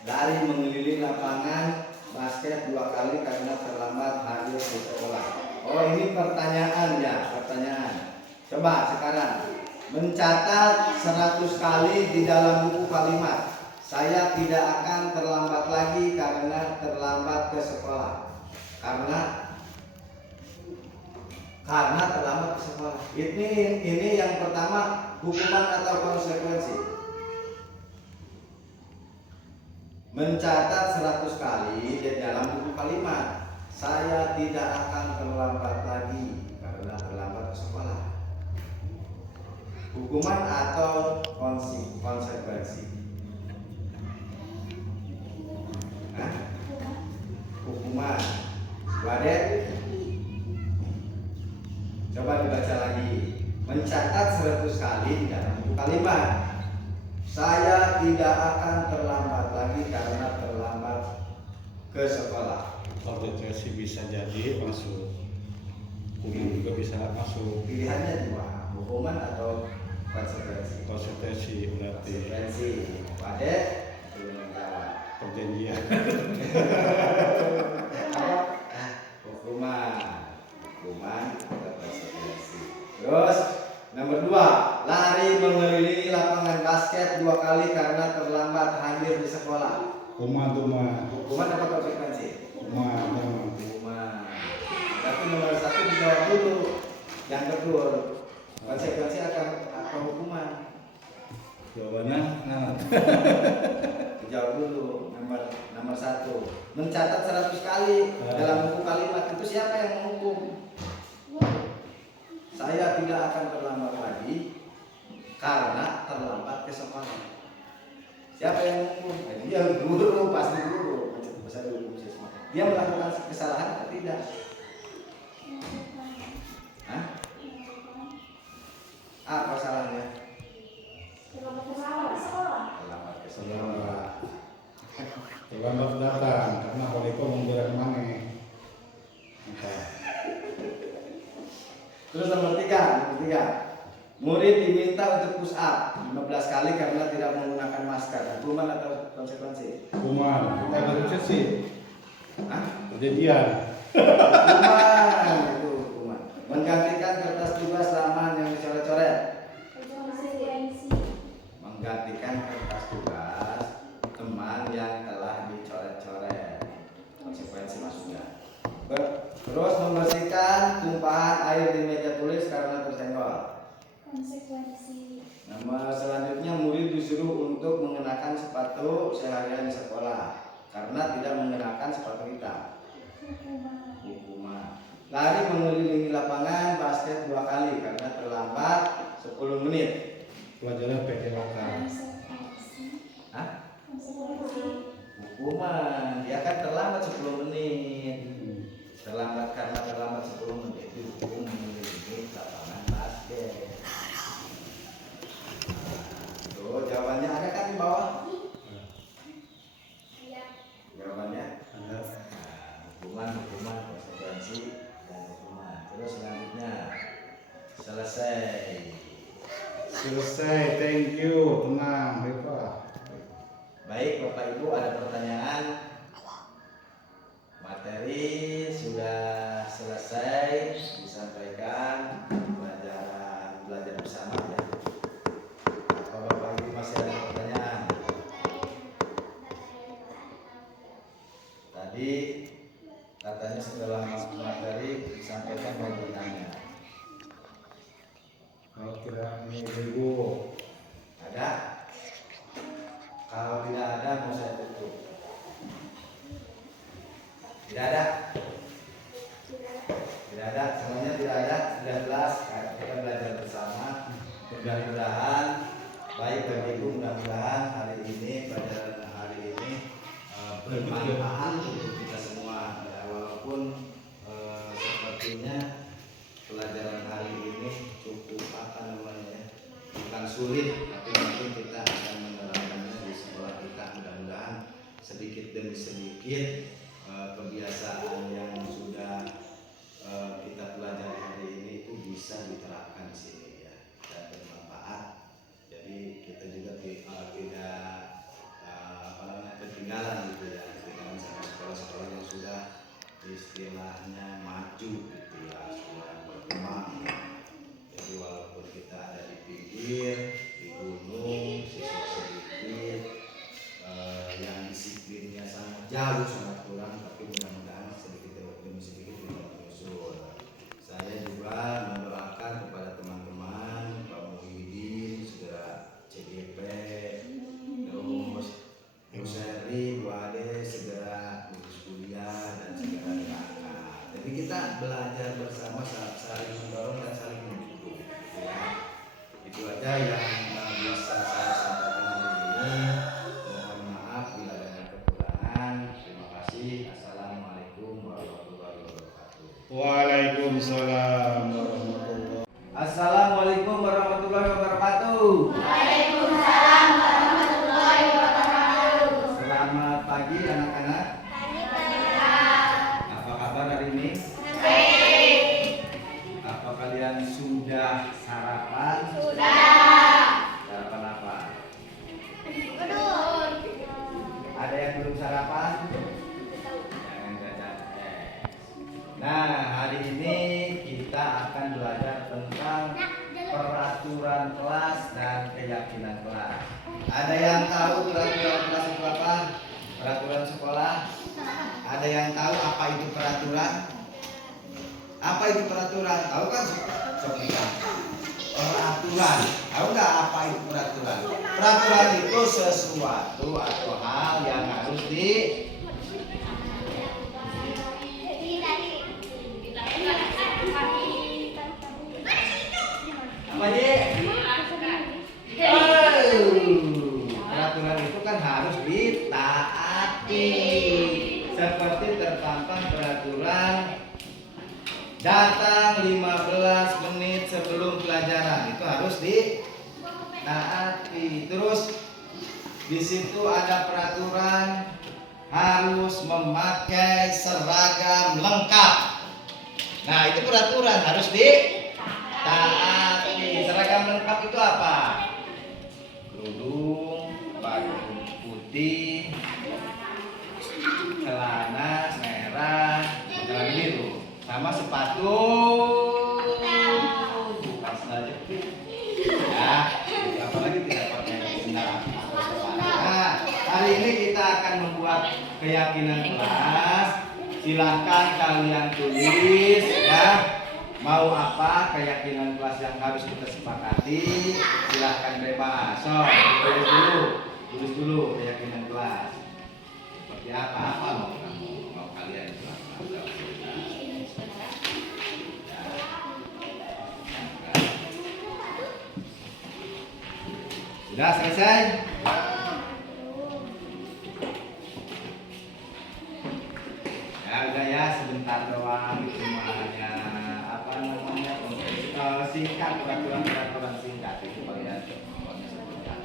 Dari mengelilingi lapangan basket 2 kali karena terlambat hadir di sekolah. Oh, ini pertanyaan ya, pertanyaan. Coba sekarang mencatat 100 kali di dalam buku kalimat. Saya tidak akan terlambat lagi karena terlambat ke sekolah. Karena terlambat ke sekolah. Ini yang pertama, hukuman atau konsekuensi. Mencatat 100 kali di dalam buku kalimat. Saya tidak akan terlambat lagi karena terlambat ke sekolah. Hukuman atau konsekuensi? Hukuman. Wadet. Coba dibaca lagi. Mencatat 100 kali dalam buku kalimat. Saya tidak akan terlambat lagi karena terlambat ke sekolah. Konsekuensi bisa jadi masuk, hukuman juga bisa masuk. Pilihannya 2, hukuman atau konsekuensi. Konsekuensi berarti Konsekuensi. Wadet. Belum menjawab. perjanjian. Hukuman atau konsekuensi. Terus nomor 2, lari mengelilingi lapangan basket 2 kali karena terlambat hadir di sekolah. Hukuman. Hukuman apa konsekuensi? Hukuman. Tapi nomor 1 dijawab dulu. Yang kedua, konsekuensi atau hukuman? Jawabannya nah. Dijawab dulu. Nomor 1, mencatat 100 kali dalam buku kalimat. Itu siapa yang menghukum? Saya tidak akan terlambat lagi karena terlambat ke sekolah. Siapa yang menghukum? Dia guru, pasti guru. Bisa dihukum siswa. Dia melakukan kesalahan atau tidak? Hah? Apa salahnya? Terlambat ke sekolah. Terlambat ke sekolah. Terlambat datang karena Koliko memberikan mana. Terus nomor 3, murid diminta untuk push up 15 kali karena tidak menggunakan masker. Hukuman atau konsekuensi? Hukuman. Konsekuensi. Hah? Perjanjian. Hukuman itu hukuman. Menggantikan kertas tugas laman yang dicoret-coret. Konsekuensi. Menggantikan kertas tugas teman yang telah dicoret-coret. Konsekuensi maksudnya. Terus membersihkan tumpahan air di meja tulis karena tersenggol. Konsekuensi. Nama selanjutnya, murid disuruh untuk mengenakan sepatu seharian di sekolah karena tidak mengenakan sepatu hitam. Hukuman. Lari mengelilingi lapangan basket 2 kali karena terlambat 10 menit. Pelajaran PDLK. Konsekuensi. Hah? Konsekuensi. Hukuman. Dia kan terlambat 10 menit. Terlambat karena terlambat 10 menit dihukum mengelilingi lapangan basket. Tuh jawabannya ada kan di bawah? Iya. Jawabannya Ada. hukuman, konsekuensi, dan hukuman. Terus selanjutnya selesai. Selesai, thank you, tenang, Reva. Baik Bapak Ibu, ada pertanyaan? Materi sudah selesai disampaikan, belajar bersama ya. Apa Bapak Ibu masih ada pertanyaan? Tadi katanya setelah materi disampaikan mau bertanya. Kalau tidak ini ibu, Ada? Kalau tidak ada mau saya tutup. Tidak ada? Tidak ada, semuanya tidak ada, sudah jelas. Kita belajar bersama. Mudah-mudahan baik Bapak Ibu, mudah-mudahan hari ini pelajaran hari ini bermanfaat untuk kita semua. Ya, walaupun sepertinya pelajaran hari ini cukup bukan sulit, tapi mungkin kita akan menerapkannya di sekolah kita. sedikit kebiasaan yang sudah kita pelajari hari ini itu bisa diterapkan di sini ya dan bermanfaat. Jadi kita juga tidak ketinggalan gitu ya, ketinggalan sama sekolah-sekolah yang sudah istilahnya maju gitu ya, sudah berkembang. Jadi walaupun kita ada di pinggir, di gunung, siswa sedikit, yang disiplinnya sangat jauh, sangat kurang, tapi mudah-mudahan sedikit demi sedikit kita menyusul. Saya juga mendoakan kepada teman-teman Pak Muhyiddin segera CGP, terus Bu Seri, Bu Ade segera lulus kuliah dan segera berangkat. Jadi kita belajar bersama, saling mendorong dan saling mendukung. Ya. Itu aja yang bisa saya sampaikan hari ini. Mohon maaf bila ada kekurangan. Terima kasih. Assalamualaikum warahmatullahi wabarakatuh. Waalaikumsalam warahmatullahi. Assalamualaikum warahmatullahi wabarakatuh. Waalaikumsalam warahmatullahi wabarakatuh. Selamat pagi anak-anak. Apa kabar hari ini? Apa kalian sudah sarapan? Sarapan apa? Ada yang belum sarapan? Jangan jajan es. Nah, hari ini kita akan belajar tentang peraturan kelas dan keyakinan kelas. Ada yang tahu peraturan kelas itu apa? Peraturan sekolah? Ada yang tahu apa itu peraturan? Apa itu peraturan? Tahu kan? Peraturan. Tahu nggak apa itu peraturan? Peraturan itu sesuatu atau hal yang harus apa aja? Peraturan itu kan harus ditaati. Seperti terpampang peraturan datang 15 menit sebelum pelajaran, itu harus ditaati. Terus di situ ada peraturan harus memakai seragam lengkap. Nah, itu peraturan harus ditaati. Seragam lengkap itu apa? Kerudung, baju putih, celana merah, celana biru, sama sepatu bukan saja ya, apalagi tidak pakai sendal. Nah, hari ini kita akan membuat keyakinan kelas. Silahkan kalian tulis ya, mau apa keyakinan kelas yang harus kita sepakati. Silahkan bebas. So, tulis dulu keyakinan kelas. Seperti apa mau kalian jelaskan. Sudah selesai? Ya udah ya, sebentar doang, itu hanya apa namanya singkat, peraturan singkat itu kalian pokoknya seperti apa.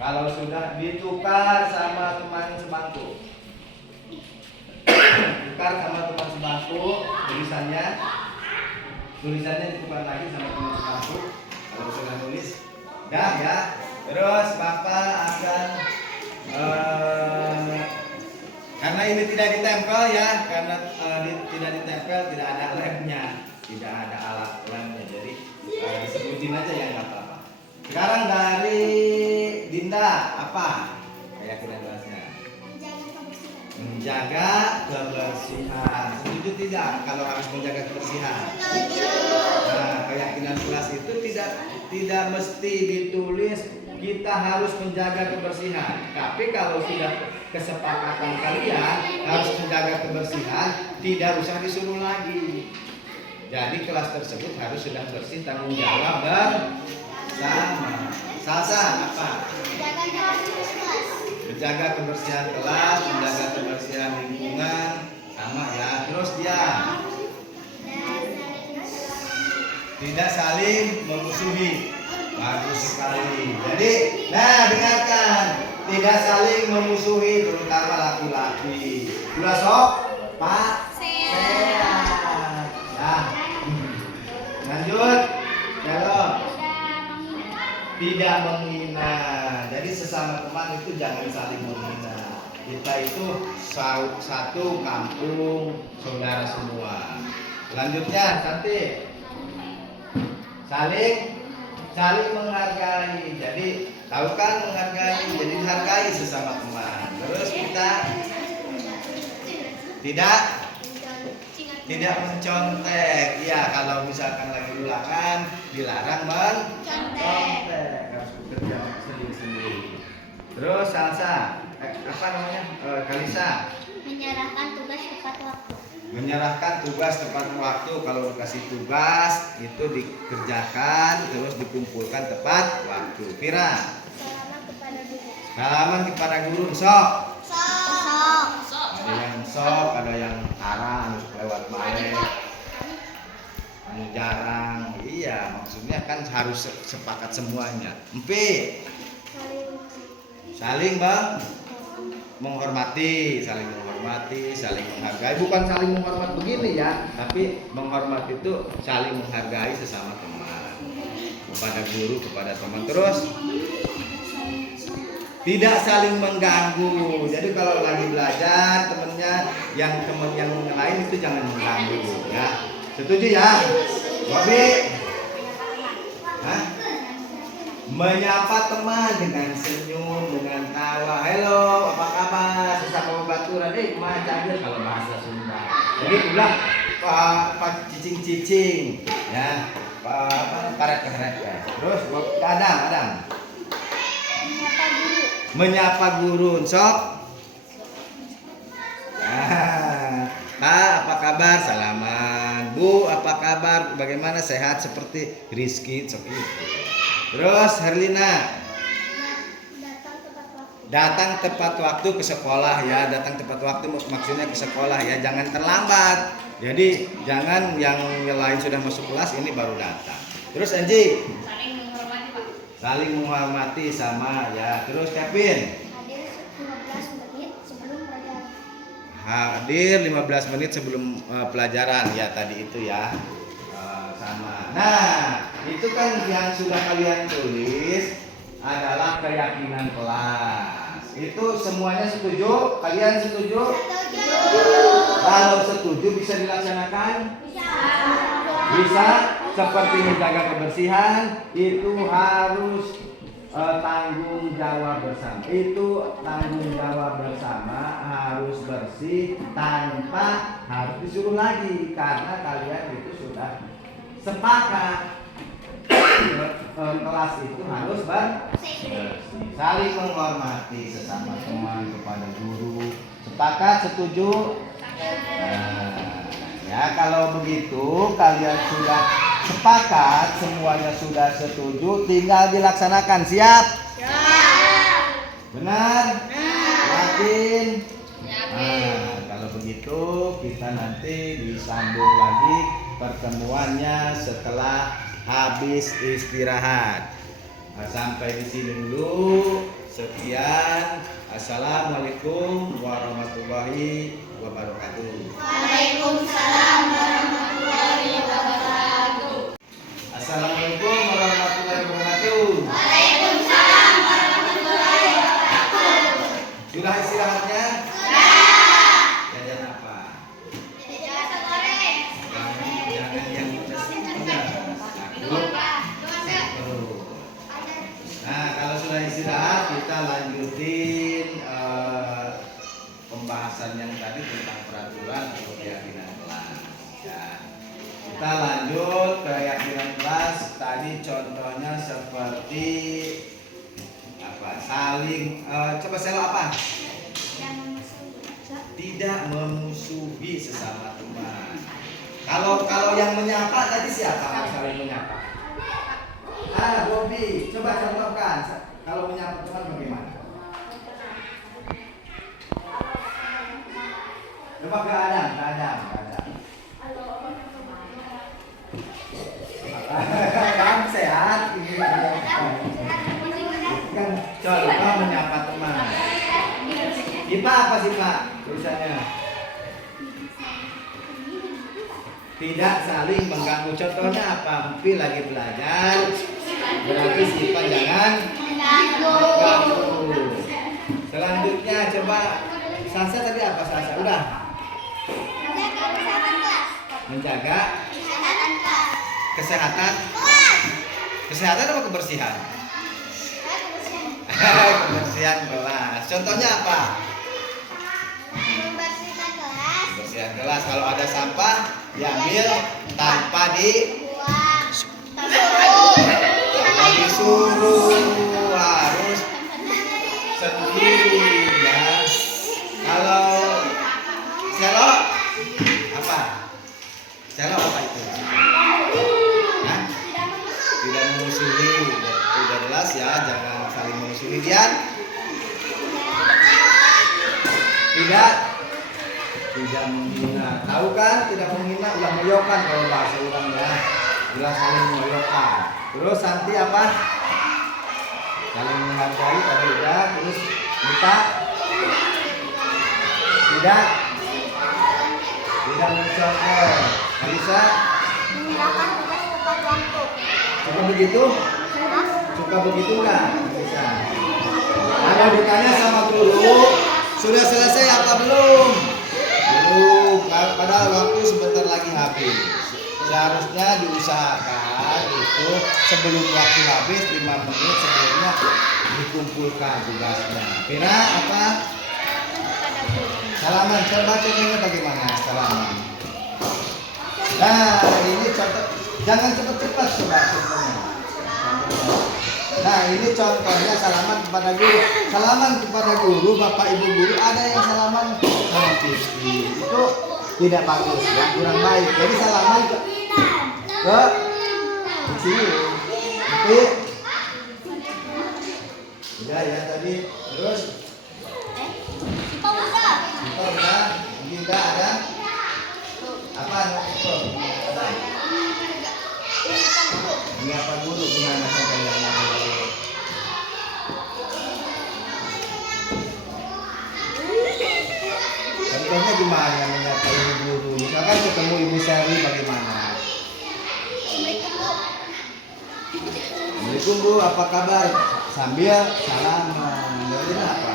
Kalau sudah ditukar sama teman sebangku, tukar sama teman sebangku, tulisannya ditukar lagi sama teman sebangku. Kalau sudah nulis, dah ya. Terus Bapak akan karena ini tidak ditempel ya, karena tidak ditempel, tidak ada lemnya, tidak ada alat lemnya, jadi disebutin aja ya, nggak apa-apa. Sekarang dari Dinda, apa keyakinan kelasnya? Menjaga kebersihan. Setuju tidak kalau harus menjaga kebersihan? Nah, keyakinan kelas itu tidak mesti ditulis kita harus menjaga kebersihan. Tapi kalau sudah kesepakatan kalian harus menjaga kebersihan, tidak usah disuruh lagi. Jadi kelas tersebut harus sudah bersih, tanggung jawab bersama. Salsa apa? Menjaga kebersihan kelas, menjaga kebersihan lingkungan, sama ya. Terus dia tidak saling memusuhi. Bagus sekali. Jadi, nah dengarkan, tidak saling memusuhi terutama laki-laki. Sudah sok, Pak? Sehat. Ya. Lanjut. Kalau tidak menghina. Jadi sesama teman itu jangan saling menghina. Kita itu satu kampung, saudara semua. Selanjutnya, cantik. Saling menghargai. Jadi tahu kan menghargai, jadi hargai sesama teman. Terus kita tidak mencontek. Ya, kalau misalkan lagi ulangan dilarang mencontek. Harus bekerja sendiri-sendiri. Terus Salsa, apa namanya? Kalisa. Menyerahkan tugas tepat waktu. Menyerahkan tugas tepat waktu. Kalau dikasih tugas itu dikerjakan terus dikumpulkan tepat waktu. Vira. Salaman kepada guru. Salaman kepada guru. Sok. Sok. Ada yang sok, ada yang arang lewat main. Anu jarang. Iya, maksudnya kan harus sepakat semuanya. Empi. Saling menghormati, saling menghargai. Bukan saling menghormat begini ya, tapi menghormat itu saling menghargai sesama teman, kepada guru, kepada teman. Terus tidak saling mengganggu. Jadi kalau lagi belajar temennya yang lain itu jangan mengganggu ya. Setuju ya? Bobi? Hah? Menyapa teman dengan senyum, dengan tawa. Halo, apa kabar? Sesama baturan, kemana cair kalau bahasa Sunda. Jadi bilang Pak cicing-cicing, ya, karet-karet ya. Terus Adam. Menyapa guru, sok. Pak, apa kabar? Salaman. Bu, apa kabar? Bagaimana, sehat seperti Rizky? Sok itu. Terus Herlina. Datang tepat waktu ke sekolah ya. Datang tepat waktu maksudnya ke sekolah ya. Jangan terlambat. Jadi jangan yang lain sudah masuk kelas ini baru datang. Terus Anji. Saling menghormati, Pak. Saling menghormati sama ya. Terus Kevin. Hadir 15 menit sebelum pelajaran ya tadi itu ya. Sama. Nah, itu kan yang sudah kalian tulis adalah keyakinan kelas. Itu semuanya setuju? Kalian setuju? Kalau setuju bisa dilaksanakan? Bisa. Seperti menjaga kebersihan itu harus tanggung jawab bersama. Itu tanggung jawab bersama, harus bersih tanpa harus disuruh lagi karena kalian itu sudah sepakat. Kelas itu harus bersih. Saling menghormati sesama teman kepada guru. Sepakat, setuju? Nah, ya kalau begitu kalian sudah sepakat, semuanya sudah setuju, tinggal dilaksanakan. Siap? Siap. Benar? Yakin? Nah, kalau begitu kita nanti disambung lagi pertemuannya setelah habis istirahat. Sampai di sini dulu. Sekian. Assalamualaikum warahmatullahi wabarakatuh. Waalaikumsalam warahmatullahi wabarakatuh. Assalamualaikum warahmatullahi wabarakatuh. Waalaikumsalam warahmatullahi wabarakatuh. Sudah istirahatnya? Sudah. Jajan apa? Jajan goreng. Jangan yang Nah, kalau sudah istirahat kita lanjutin pembahasan yang tadi tentang peraturan atau keyakinan kelas. Ya. Kita lanjut keyakinan kelas. Tadi contohnya seperti apa? Saling coba selo apa? Tidak memusuhi sesama teman. Kalau yang menyapa tadi siapa? Saling menyapa. Bobi, coba contohkan. Kalau menyapa teman bagaimana? Coba ke Adam. Adam sehat. SIPA apa SIPA tulisannya? Tidak saling mengganggu. Contohnya apa? Mpi lagi belajar, berarti SIPA jangan mengganggu. Selanjutnya coba Sasa tadi apa Sasa? Udah. Menjaga kesehatan. Kesehatan apa kebersihan? Kebersihan kelas. Contohnya apa? Kebersihan kelas. Kalau ada sampah diambil tanpa disuruh, harus sendiri ya. Kalau selok apa? Selok apa itu? Hah? Tidak memusuhi. Udah jelas ya, jangan saling memusuhi. Dian? Tidak menghina. Tahu kan? Tidak menghina, ulah menyokan kalau bahasa orang ya. Jelas saling menyokan. Terus Santi apa? Saling menghargai tadi udah. Terus Mita? Tidak mencontoh. Alisa? Suka begitu? Suka begitu enggak? Bisa. Ada ditanya sama guru, sudah selesai apa belum? Belum. Padahal waktu sebentar lagi habis. Seharusnya diusahakan itu sebelum waktu habis 5 menit sebelumnya dikumpulkan tugasnya. Pira apa? Salaman. Coba contohnya bagaimana salaman? Nah ini contoh. Jangan cepat-cepat coba contohnya. Nah ini contohnya salaman kepada guru. Salaman kepada guru, bapak ibu guru, ada yang salaman sama istri. Itu tidak bagus, ya, kurang baik. Jadi salaman ke sini. Oke. Udah ya tadi. Terus kita udah. Kita ada apa itu? Ini apa guru gimana contohnya? Contohnya gimana menyapa ibu guru? Misalkan ketemu Ibu Sari bagaimana? Assalamualaikum Bu, apa kabar? Sambil salaman. Ngelin apa?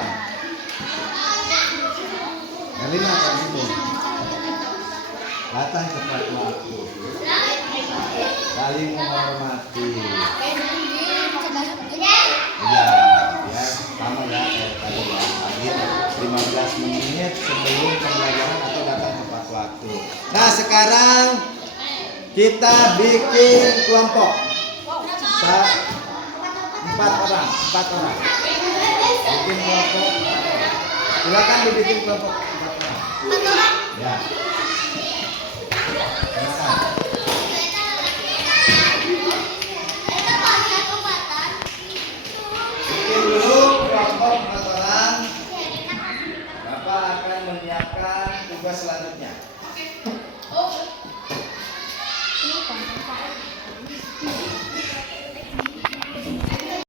Ngelin apa itu? Datang tepat waktu. Saling menghormati. Ya, sama ya tadi ya. Hadir 15 menit sebelum pembelajaran atau datang tepat waktu. Nah, sekarang kita bikin kelompok. 4 orang. Bikin kelompok. Silakan dibikin kelompok 4 orang. Ya. Bikin dulu kelompok 4 orang. Bapak akan menyiapkan tugas selanjutnya.